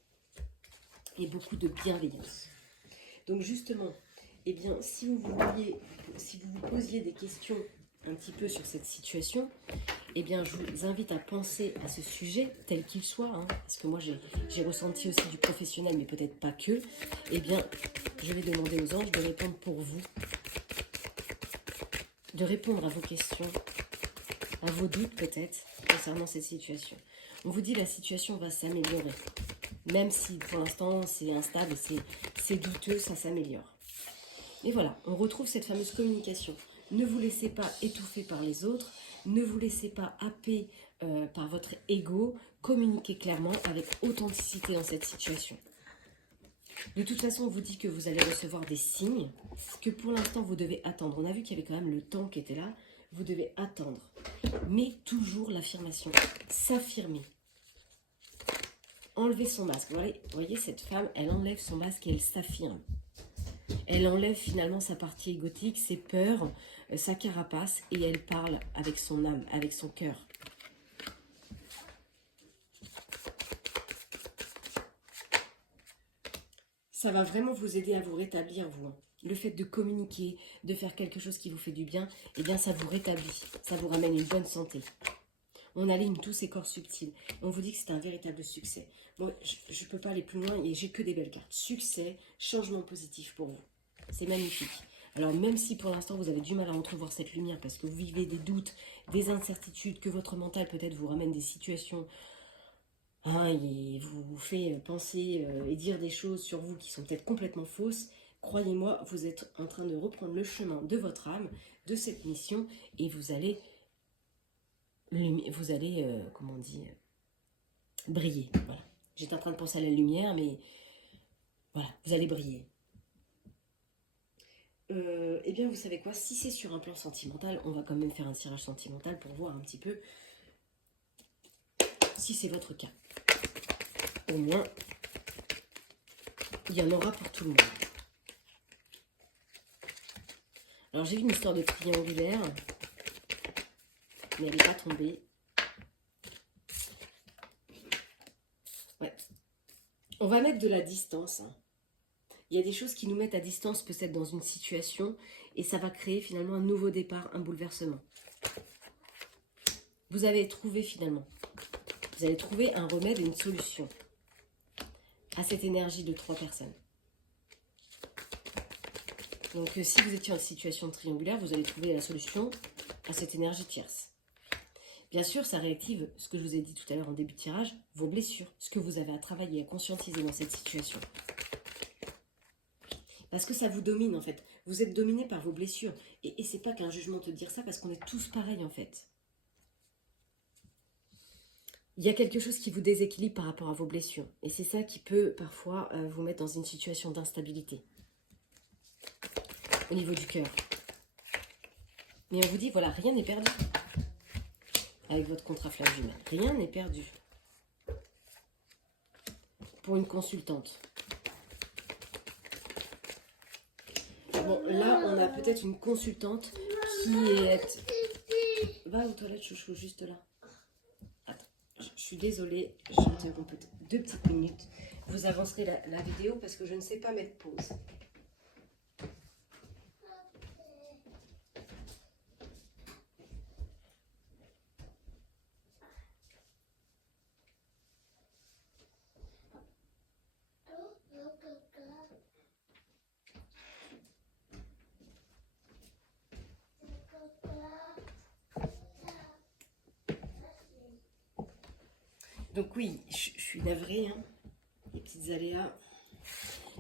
et beaucoup de bienveillance. Donc justement, eh bien, si vous vous posiez des questions un petit peu sur cette situation, eh bien, je vous invite à penser à ce sujet, tel qu'il soit, hein, parce que moi, j'ai ressenti aussi du professionnel, mais peut-être pas que. Eh bien, je vais demander aux anges de répondre pour vous, de répondre à vos questions, à vos doutes peut-être, concernant cette situation. On vous dit la situation va s'améliorer. Même si pour l'instant c'est instable, c'est douteux, ça s'améliore. Et voilà, on retrouve cette fameuse communication. Ne vous laissez pas étouffer par les autres, ne vous laissez pas happer par votre ego, communiquez clairement avec authenticité dans cette situation. De toute façon, on vous dit que vous allez recevoir des signes, que pour l'instant vous devez attendre. On a vu qu'il y avait quand même le temps qui était là, vous devez attendre. Mais toujours l'affirmation, s'affirmer. Enlever son masque. Vous voyez, cette femme, elle enlève son masque et elle s'affirme. Elle enlève finalement sa partie égotique, ses peurs, sa carapace, et elle parle avec son âme, avec son cœur. Ça va vraiment vous aider à vous rétablir, vous. Le fait de communiquer, de faire quelque chose qui vous fait du bien, eh bien ça vous rétablit, ça vous ramène une bonne santé. On aligne tous ces corps subtils. On vous dit que c'est un véritable succès. Bon, je ne peux pas aller plus loin et j'ai que des belles cartes. Succès, changement positif pour vous. C'est magnifique. Alors même si pour l'instant vous avez du mal à entrevoir cette lumière parce que vous vivez des doutes, des incertitudes, que votre mental peut-être vous ramène des situations, hein, et vous fait penser et dire des choses sur vous qui sont peut-être complètement fausses, croyez-moi, vous êtes en train de reprendre le chemin de votre âme, de cette mission, et vous allez comment on dit, briller. Voilà. J'étais en train de penser à la lumière, mais voilà, vous allez briller. Eh bien, vous savez quoi, si c'est sur un plan sentimental, on va quand même faire un tirage sentimental pour voir un petit peu si c'est votre cas. Au moins, il y en aura pour tout le monde. Alors, j'ai vu une histoire de triangulaire, mais elle n'est pas tombée. Ouais. On va mettre de la distance. Hein. Il y a des choses qui nous mettent à distance peut-être dans une situation et ça va créer finalement un nouveau départ, un bouleversement. Vous avez trouvé finalement, vous allez trouver un remède et une solution à cette énergie de 3 personnes. Donc si vous étiez en situation triangulaire, vous allez trouver la solution à cette énergie tierce. Bien sûr, ça réactive ce que je vous ai dit tout à l'heure en début de tirage, vos blessures, ce que vous avez à travailler, à conscientiser dans cette situation. Parce que ça vous domine en fait. Vous êtes dominé par vos blessures. Et c'est pas qu'un jugement de dire ça parce qu'on est tous pareils en fait. Il y a quelque chose qui vous déséquilibre par rapport à vos blessures. Et c'est ça qui peut parfois vous mettre dans une situation d'instabilité. Au niveau du cœur. Mais on vous dit, voilà, rien n'est perdu. Avec votre contrat flamme jumelle. Rien n'est perdu. Pour une consultante. Bon, là, on a peut-être une consultante qui est... Va aux toilettes, chouchou, juste là. Attends, je suis désolée, j'interromps peut-être 2 petites minutes. Vous avancerez la vidéo parce que je ne sais pas mettre pause. Donc oui, je suis navrée, hein, les petites aléas.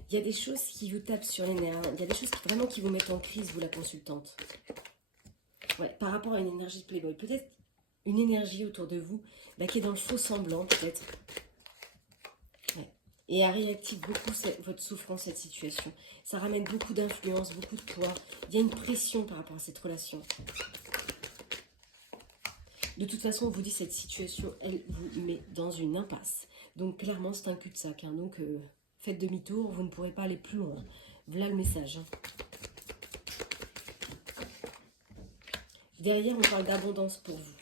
Il y a des choses qui vous tapent sur les nerfs. Il y a des choses vraiment qui vous mettent en crise, vous la consultante. Ouais, par rapport à une énergie de Playboy. Peut-être une énergie autour de vous qui est dans le faux semblant, peut-être. Ouais. Et elle réactive beaucoup votre souffrance, cette situation. Ça ramène beaucoup d'influence, beaucoup de poids. Il y a une pression par rapport à cette relation. De toute façon, on vous dit cette situation, elle vous met dans une impasse. Donc clairement, c'est un cul-de-sac. Hein. Donc faites demi-tour, vous ne pourrez pas aller plus loin. Voilà le message. Hein. Derrière, on parle d'abondance pour vous.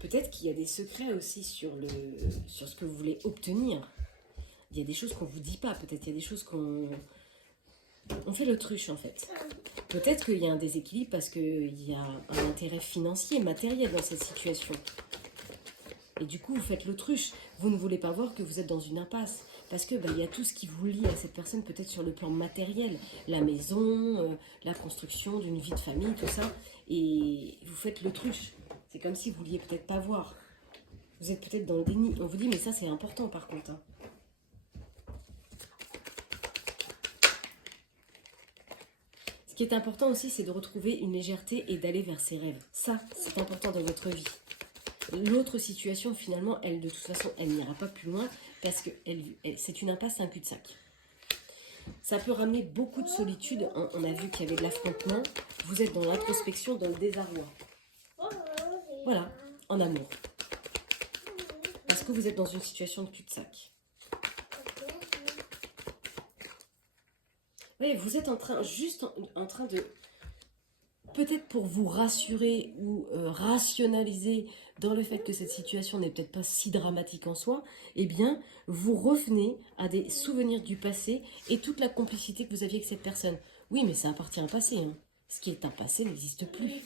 Peut-être qu'il y a des secrets aussi sur ce que vous voulez obtenir. Il y a des choses qu'on ne vous dit pas. Peut-être qu'il y a des choses qu'on... On fait l'autruche en fait. Peut-être qu'il y a un déséquilibre parce qu'il y a un intérêt financier, matériel dans cette situation. Et du coup, vous faites l'autruche. Vous ne voulez pas voir que vous êtes dans une impasse. Parce que il y a tout ce qui vous lie à cette personne, peut-être sur le plan matériel. La maison, la construction d'une vie de famille, tout ça. Et vous faites l'autruche. C'est comme si vous ne vouliez peut-être pas voir. Vous êtes peut-être dans le déni. On vous dit, mais ça c'est important par contre. Hein. Ce qui est important aussi, c'est de retrouver une légèreté et d'aller vers ses rêves. Ça, c'est important dans votre vie. L'autre situation, finalement, elle, de toute façon, elle n'ira pas plus loin parce que c'est une impasse, un cul-de-sac. Ça peut ramener beaucoup de solitude. On a vu qu'il y avait de l'affrontement. Vous êtes dans l'introspection, dans le désarroi. Voilà, en amour. Parce que vous êtes dans une situation de cul-de-sac. Oui, vous êtes juste en train de, peut-être pour vous rassurer ou rationaliser dans le fait que cette situation n'est peut-être pas si dramatique en soi, eh bien, vous revenez à des souvenirs du passé et toute la complicité que vous aviez avec cette personne. Oui, mais ça appartient au passé. Hein. Ce qui est un passé n'existe plus.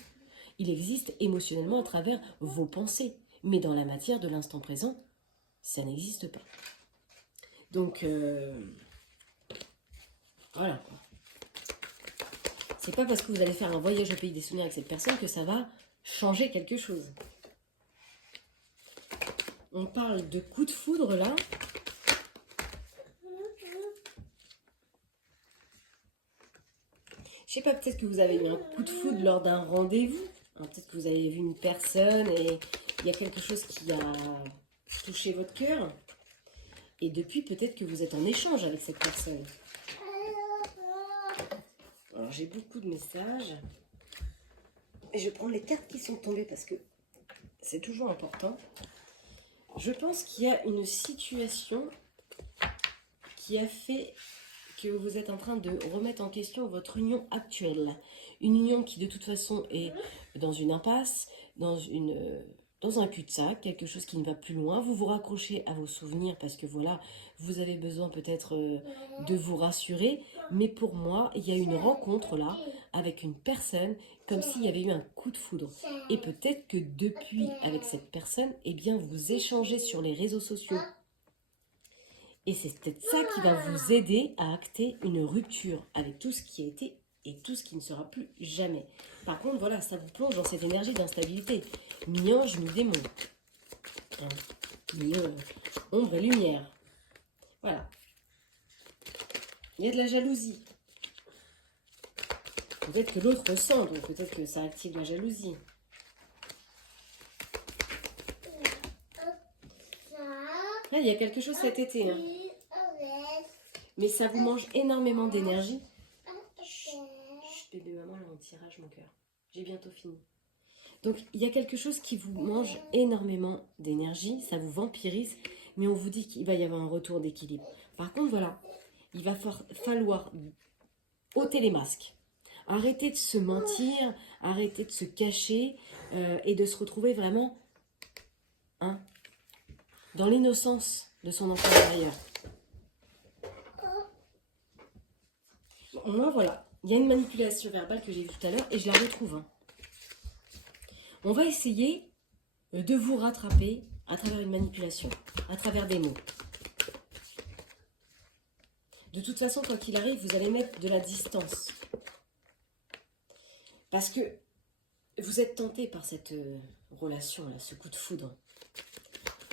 Il existe émotionnellement à travers vos pensées. Mais dans la matière de l'instant présent, ça n'existe pas. Donc, voilà quoi. C'est pas parce que vous allez faire un voyage au pays des souvenirs avec cette personne que ça va changer quelque chose. On parle de coup de foudre là. Je sais pas, peut-être que vous avez eu un coup de foudre lors d'un rendez-vous. Hein, peut-être que vous avez vu une personne et il y a quelque chose qui a touché votre cœur. Et depuis, peut-être que vous êtes en échange avec cette personne. Alors, j'ai beaucoup de messages. Et je prends les cartes qui sont tombées parce que c'est toujours important. Je pense qu'il y a une situation qui a fait que vous êtes en train de remettre en question votre union actuelle. Une union qui, de toute façon, est dans une impasse, dans dans un cul-de-sac, quelque chose qui ne va plus loin. Vous vous raccrochez à vos souvenirs parce que voilà, vous avez besoin peut-être de vous rassurer. Mais pour moi, il y a une rencontre là avec une personne comme s'il y avait eu un coup de foudre. Et peut-être que depuis, avec cette personne, eh bien, vous échangez sur les réseaux sociaux. Et c'est peut-être ça qui va vous aider à acter une rupture avec tout ce qui a été et tout ce qui ne sera plus jamais. Par contre, voilà, ça vous plonge dans cette énergie d'instabilité. Mi-ange, mi-démon. Hein. Mi-ombre et lumière. Voilà. Il y a de la jalousie. Peut-être que l'autre ressent, donc peut-être que ça active la jalousie. Là, il y a quelque chose cet été. Hein. Mais ça vous mange énormément d'énergie. Chut, bébé maman, là, on tirage mon cœur. J'ai bientôt fini. Donc, il y a quelque chose qui vous mange énormément d'énergie, ça vous vampirise, mais on vous dit qu'il va y avoir un retour d'équilibre. Par contre, voilà, il va falloir ôter les masques. Arrêter de se mentir, arrêter de se cacher et de se retrouver vraiment dans l'innocence de son enfant intérieur. Moi, voilà, il y a une manipulation verbale que j'ai vue tout à l'heure et je la retrouve. Hein. On va essayer de vous rattraper à travers une manipulation, à travers des mots. De toute façon, quoi qu'il arrive, vous allez mettre de la distance. Parce que vous êtes tenté par cette relation-là, ce coup de foudre.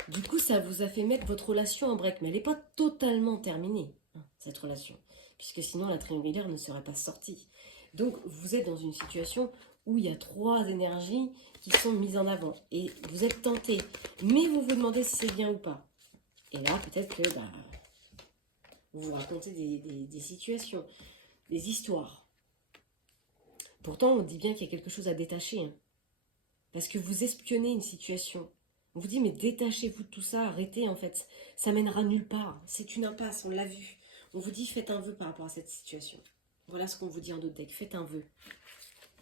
Du coup, ça vous a fait mettre votre relation en break. Mais elle n'est pas totalement terminée, hein, cette relation. Puisque sinon, la triangulaire ne serait pas sortie. Donc, vous êtes dans une situation où il y a 3 énergies qui sont mises en avant. Et vous êtes tenté. Mais vous vous demandez si c'est bien ou pas. Et là, peut-être que vous vous racontez des situations, des histoires. Pourtant, on dit bien qu'il y a quelque chose à détacher. Hein. Parce que vous espionnez une situation. On vous dit, mais détachez-vous de tout ça, arrêtez en fait. Ça mènera nulle part. C'est une impasse, on l'a vu. On vous dit, faites un vœu par rapport à cette situation. Voilà ce qu'on vous dit en d'autres decks, faites un vœu.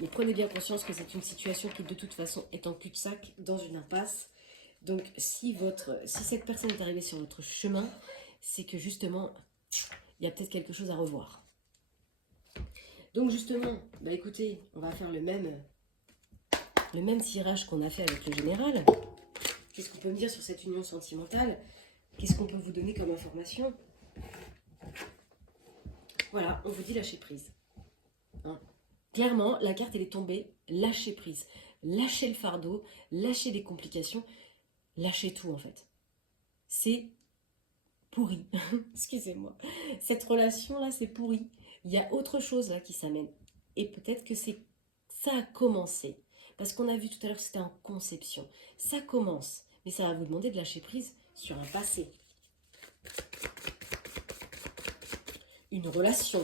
Mais prenez bien conscience que c'est une situation qui de toute façon est en cul-de-sac, dans une impasse. Donc si cette personne est arrivée sur votre chemin, c'est que justement, il y a peut-être quelque chose à revoir. Donc justement, écoutez, on va faire le même tirage qu'on a fait avec le général. Qu'est-ce qu'on peut me dire sur cette union sentimentale? Qu'est-ce qu'on peut vous donner comme information? Voilà, on vous dit lâcher prise. Hein. Clairement, la carte, elle est tombée, lâcher prise. Lâchez le fardeau, lâchez les complications, lâchez tout en fait. C'est pourri. Excusez-moi. Cette relation-là, c'est pourri. Il y a autre chose là qui s'amène. Et peut-être que ça a commencé. Parce qu'on a vu tout à l'heure que c'était en conception. Ça commence. Mais ça va vous demander de lâcher prise sur un passé. Une relation.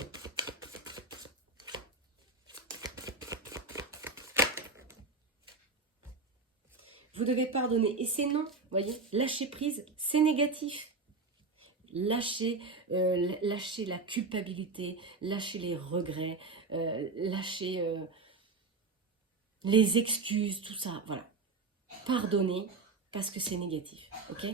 Vous devez pardonner. Et c'est non. Vous voyez, lâcher prise, c'est négatif. Lâcher la culpabilité, lâcher les regrets, lâcher les excuses, tout ça. Voilà. Pardonner parce que c'est négatif. Ok ?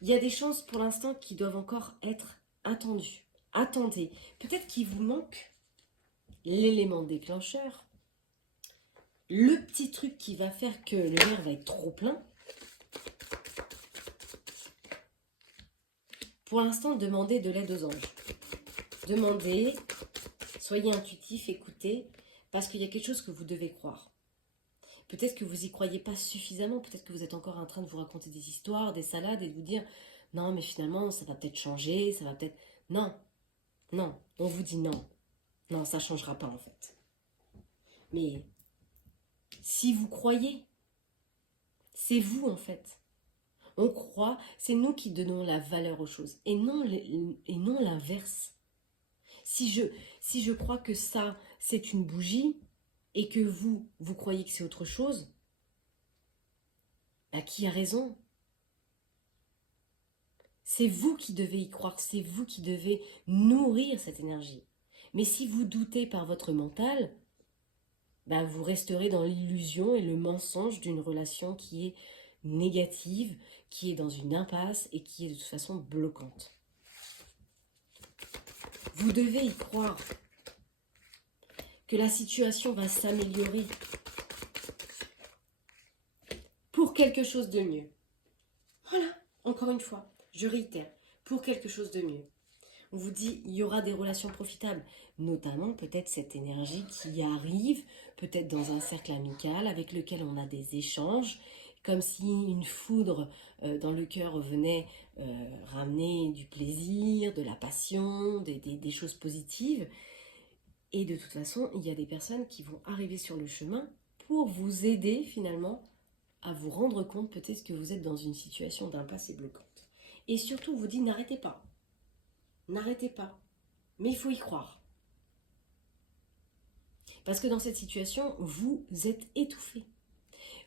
Il y a des chances pour l'instant qui doivent encore être attendues. Attendez. Peut-être qu'il vous manque l'élément déclencheur. Le petit truc qui va faire que le verre va être trop plein. Pour l'instant, demandez de l'aide aux anges. Demandez, soyez intuitif, écoutez, parce qu'il y a quelque chose que vous devez croire. Peut-être que vous n'y croyez pas suffisamment, peut-être que vous êtes encore en train de vous raconter des histoires, des salades et de vous dire « Non, mais finalement, ça va peut-être changer, ça va peut-être... » Non, non, on vous dit non. Non, ça ne changera pas en fait. Mais si vous croyez, c'est vous en fait. On croit, c'est nous qui donnons la valeur aux choses et non l'inverse. Si je crois que ça, c'est une bougie et que vous croyez que c'est autre chose, qui a raison? C'est vous qui devez y croire, c'est vous qui devez nourrir cette énergie. Mais si vous doutez par votre mental, ben vous resterez dans l'illusion et le mensonge d'une relation qui est négative, qui est dans une impasse et qui est de toute façon bloquante. Vous devez y croire que la situation va s'améliorer pour quelque chose de mieux. Voilà, encore une fois, je réitère, pour quelque chose de mieux. On vous dit, il y aura des relations profitables, notamment peut-être cette énergie qui arrive, peut-être dans un cercle amical avec lequel on a des échanges, comme si une foudre dans le cœur venait ramener du plaisir, de la passion, des choses positives. Et de toute façon, il y a des personnes qui vont arriver sur le chemin pour vous aider finalement à vous rendre compte peut-être que vous êtes dans une situation d'impasse et bloquante. Et surtout, on vous dit, n'arrêtez pas. N'arrêtez pas. Mais il faut y croire. Parce que dans cette situation, vous êtes étouffé.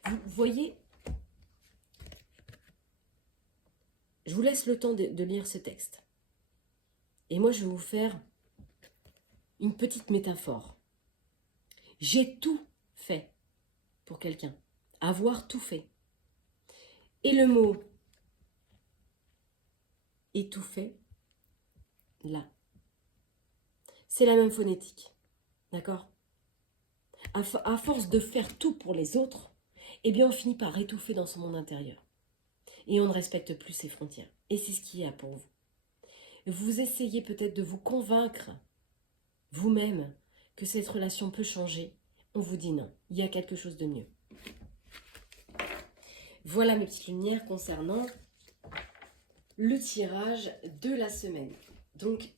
Vous voyez, je vous laisse le temps de lire ce texte. Et moi, je vais vous faire une petite métaphore. J'ai tout fait pour quelqu'un. Avoir tout fait. Et le mot étouffé, là. C'est la même phonétique. D'accord ? À force de faire tout pour les autres, eh bien on finit par étouffer dans son monde intérieur. Et on ne respecte plus ses frontières. Et c'est ce qu'il y a pour vous. Vous essayez peut-être de vous convaincre vous-même que cette relation peut changer. On vous dit non, il y a quelque chose de mieux. Voilà mes petites lumières concernant le tirage de la semaine. Donc,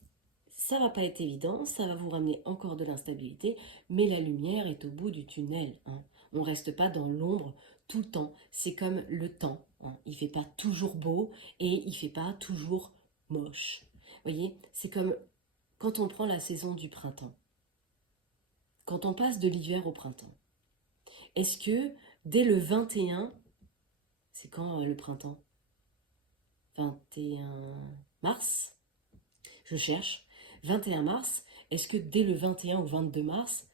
ça va pas être évident, ça va vous ramener encore de l'instabilité, mais la lumière est au bout du tunnel. Hein. On ne reste pas dans l'ombre tout le temps. C'est comme le temps. Hein. Il ne fait pas toujours beau et il ne fait pas toujours moche. Vous voyez, c'est comme quand on prend la saison du printemps. Quand on passe de l'hiver au printemps. Est-ce que dès le 21, c'est quand le printemps ? 21 mars ? Je cherche. 21 mars, est-ce que dès le 21 ou 22 mars,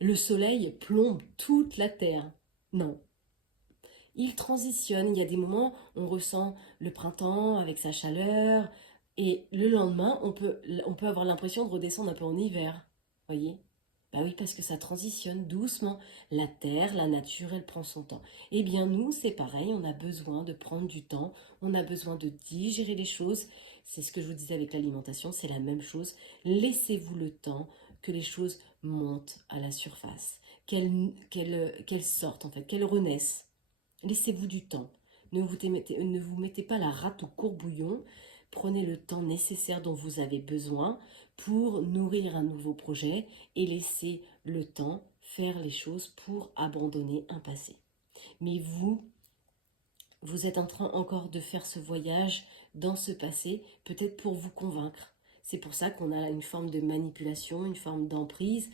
le soleil plombe toute la Terre? Non. Il transitionne. Il y a des moments où on ressent le printemps avec sa chaleur et le lendemain, on peut avoir l'impression de redescendre un peu en hiver. Voyez ? Bah oui, parce que ça transitionne doucement. La terre, la nature, elle prend son temps. Eh bien, nous, c'est pareil, on a besoin de prendre du temps, on a besoin de digérer les choses. C'est ce que je vous disais avec l'alimentation, c'est la même chose. Laissez-vous le temps que les choses montent à la surface, qu'elles sortent en fait, qu'elles renaissent. Laissez-vous du temps. Ne vous mettez pas la rate au courbouillon. Prenez le temps nécessaire dont vous avez besoin pour nourrir un nouveau projet et laissez le temps faire les choses pour abandonner un passé. Mais vous êtes en train encore de faire ce voyage dans ce passé, peut-être pour vous convaincre. C'est pour ça qu'on a une forme de manipulation, une forme d'emprise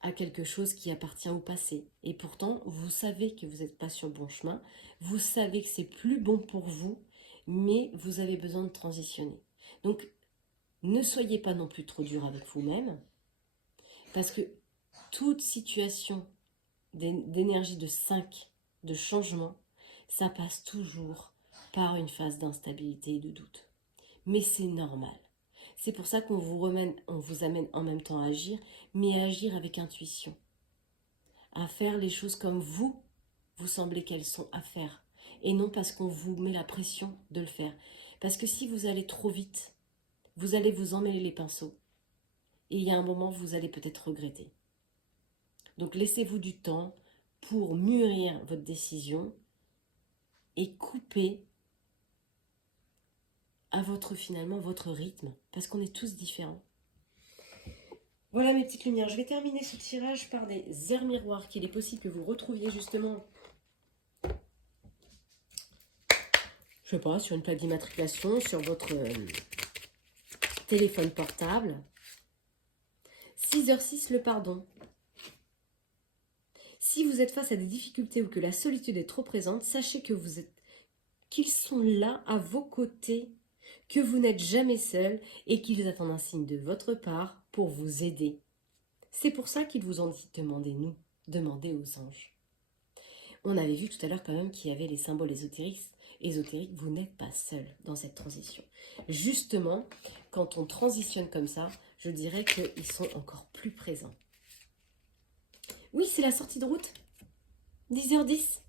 à quelque chose qui appartient au passé. Et pourtant, vous savez que vous n'êtes pas sur le bon chemin, vous savez que c'est plus bon pour vous, mais vous avez besoin de transitionner. Donc, ne soyez pas non plus trop dur avec vous-même, parce que toute situation d'énergie de 5, de changement, ça passe toujours par une phase d'instabilité et de doute. Mais c'est normal. C'est pour ça qu'on vous amène en même temps à agir, mais à agir avec intuition. À faire les choses comme vous semblez qu'elles sont à faire. Et non parce qu'on vous met la pression de le faire. Parce que si vous allez trop vite, vous allez vous emmêler les pinceaux. Et il y a un moment, vous allez peut-être regretter. Donc laissez-vous du temps pour mûrir votre décision et couper à votre rythme, parce qu'on est tous différents. Voilà mes petites lumières, je vais terminer ce tirage par des airs miroirs qu'il est possible que vous retrouviez justement, je sais pas, sur une plaque d'immatriculation, sur votre téléphone portable. 6h06, le pardon. Si vous êtes face à des difficultés ou que la solitude est trop présente, sachez que qu'ils sont là à vos côtés, que vous n'êtes jamais seul et qu'ils attendent un signe de votre part pour pour vous aider. C'est pour ça qu'ils vous ont dit demandez-nous, demandez aux anges. On avait vu tout à l'heure quand même qu'il y avait les symboles ésotériques. Vous n'êtes pas seul dans cette transition. Justement, quand on transitionne comme ça, je dirais qu'ils sont encore plus présents. Oui, c'est la sortie de route. 10h10.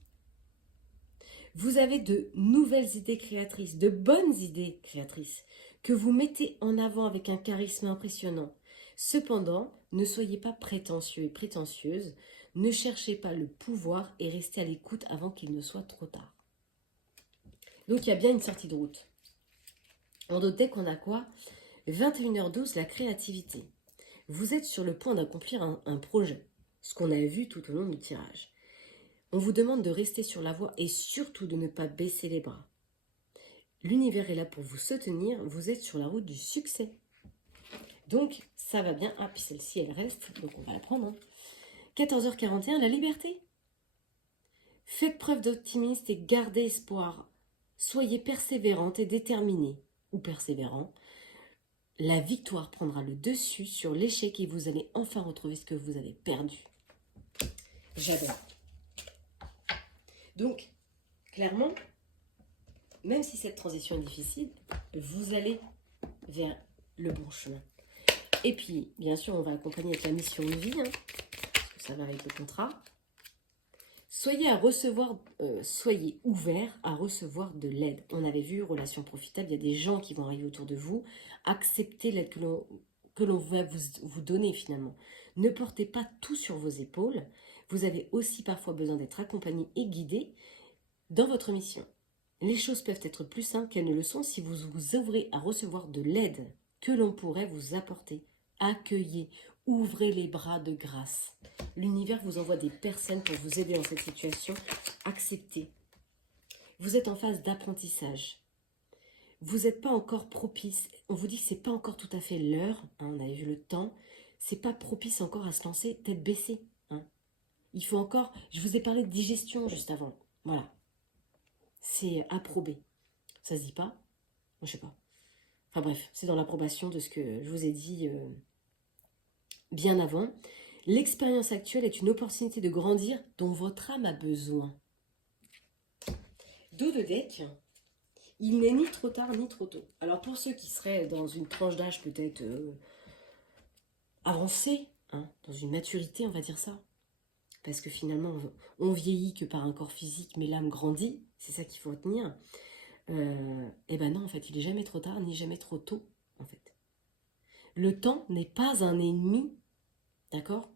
Vous avez de nouvelles idées créatrices, de bonnes idées créatrices, que vous mettez en avant avec un charisme impressionnant. Cependant, ne soyez pas prétentieux et prétentieuse, ne cherchez pas le pouvoir et restez à l'écoute avant qu'il ne soit trop tard. Donc il y a bien une sortie de route. On note qu'on a quoi? 21h12, la créativité. Vous êtes sur le point d'accomplir un projet, ce qu'on a vu tout au long du tirage. On vous demande de rester sur la voie et surtout de ne pas baisser les bras. L'univers est là pour vous soutenir, vous êtes sur la route du succès. Donc, ça va bien. Ah, puis celle-ci, elle reste, donc on va la prendre. Hein. 14h41, la liberté. Faites preuve d'optimisme et gardez espoir. Soyez persévérante et déterminée, ou persévérant. La victoire prendra le dessus sur l'échec et vous allez enfin retrouver ce que vous avez perdu. J'adore. Donc, clairement, même si cette transition est difficile, vous allez vers le bon chemin. Et puis, bien sûr, on va accompagner avec la mission de vie, hein, parce que ça va avec le contrat. Soyez ouverts à recevoir de l'aide. On avait vu, relation profitable, il y a des gens qui vont arriver autour de vous. Acceptez l'aide que l'on va vous donner finalement. Ne portez pas tout sur vos épaules. Vous avez aussi parfois besoin d'être accompagné et guidé dans votre mission. Les choses peuvent être plus simples qu'elles ne le sont si vous vous ouvrez à recevoir de l'aide que l'on pourrait vous apporter. Accueillez, ouvrez les bras de grâce. L'univers vous envoie des personnes pour vous aider dans cette situation. Acceptez. Vous êtes en phase d'apprentissage. Vous n'êtes pas encore propice. On vous dit que ce n'est pas encore tout à fait l'heure. Hein, on avait vu le temps. Ce n'est pas propice encore à se lancer tête baissée. Hein. Il faut encore... Je vous ai parlé de digestion juste avant. Voilà. C'est approbé. Ça se dit pas? Moi, je sais pas. Enfin bref, c'est dans l'approbation de ce que je vous ai dit bien avant. L'expérience actuelle est une opportunité de grandir dont votre âme a besoin. Dos de deck, il n'est ni trop tard ni trop tôt. Alors pour ceux qui seraient dans une tranche d'âge peut-être avancée, hein, dans une maturité, on va dire ça, parce que finalement on vieillit que par un corps physique, mais l'âme grandit, c'est ça qu'il faut retenir. Et ben non, en fait, il n'est jamais trop tard ni jamais trop tôt, en fait. Le temps n'est pas un ennemi, d'accord?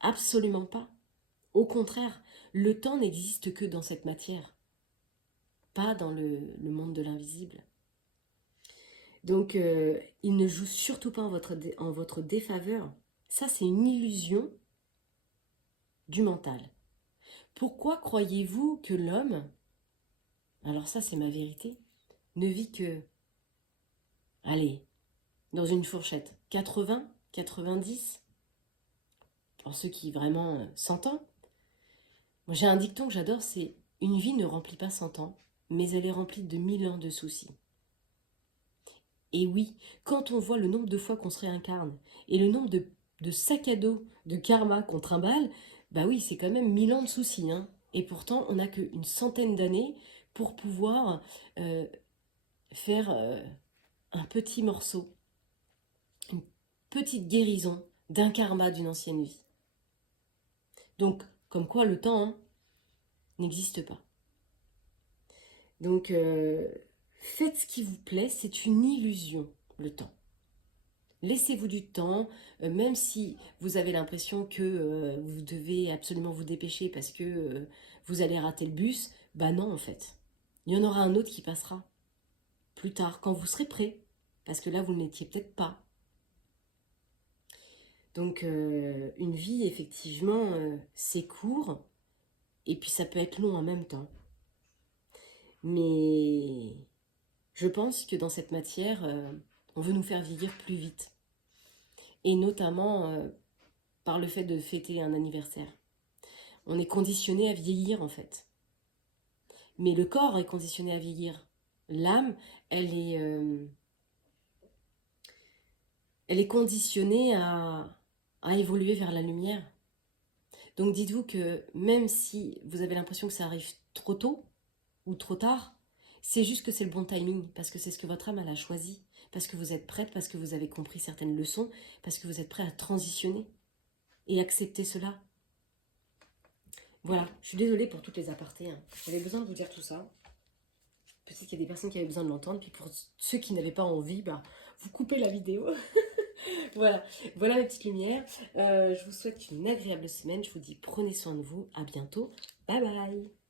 Absolument pas. Au contraire, le temps n'existe que dans cette matière, pas dans le monde de l'invisible. Donc, il ne joue surtout pas en votre défaveur. Ça, c'est une illusion du mental. Pourquoi croyez-vous que l'homme, alors ça c'est ma vérité, ne vit que, allez, dans une fourchette, 80, 90, pour ceux qui vraiment 100 ans. Moi j'ai un dicton que j'adore, c'est « Une vie ne remplit pas 100 ans, mais elle est remplie de 1000 ans de soucis ». Et oui, quand on voit le nombre de fois qu'on se réincarne et le nombre de sacs à dos, de karma qu'on trimballe, bah oui, c'est quand même 1000 ans de soucis. Hein. Et pourtant, on n'a qu'une centaine d'années pour pouvoir faire un petit morceau, une petite guérison d'un karma d'une ancienne vie. Donc, comme quoi le temps hein, n'existe pas. Donc, faites ce qui vous plaît, c'est une illusion, le temps. Laissez-vous du temps, même si vous avez l'impression que vous devez absolument vous dépêcher parce que vous allez rater le bus. Bah non, en fait. Il y en aura un autre qui passera plus tard, quand vous serez prêt. Parce que là, vous ne l'étiez peut-être pas. Donc, une vie, effectivement, c'est court. Et puis, ça peut être long en même temps. Mais je pense que dans cette matière, on veut nous faire vieillir plus vite. Et notamment par le fait de fêter un anniversaire. On est conditionné à vieillir en fait. Mais le corps est conditionné à vieillir. L'âme, elle est elle est conditionnée à évoluer vers la lumière. Donc dites-vous que même si vous avez l'impression que ça arrive trop tôt ou trop tard, c'est juste que c'est le bon timing, parce que c'est ce que votre âme elle a choisi, parce que vous êtes prête, parce que vous avez compris certaines leçons, parce que vous êtes prêt à transitionner et accepter cela. Voilà, je suis désolée pour toutes les apartés, hein. J'avais besoin de vous dire tout ça. Peut-être qu'il y a des personnes qui avaient besoin de l'entendre, puis pour ceux qui n'avaient pas envie, bah, vous coupez la vidéo. Voilà, voilà mes petites lumières. Je vous souhaite une agréable semaine. Je vous dis prenez soin de vous. À bientôt. Bye bye.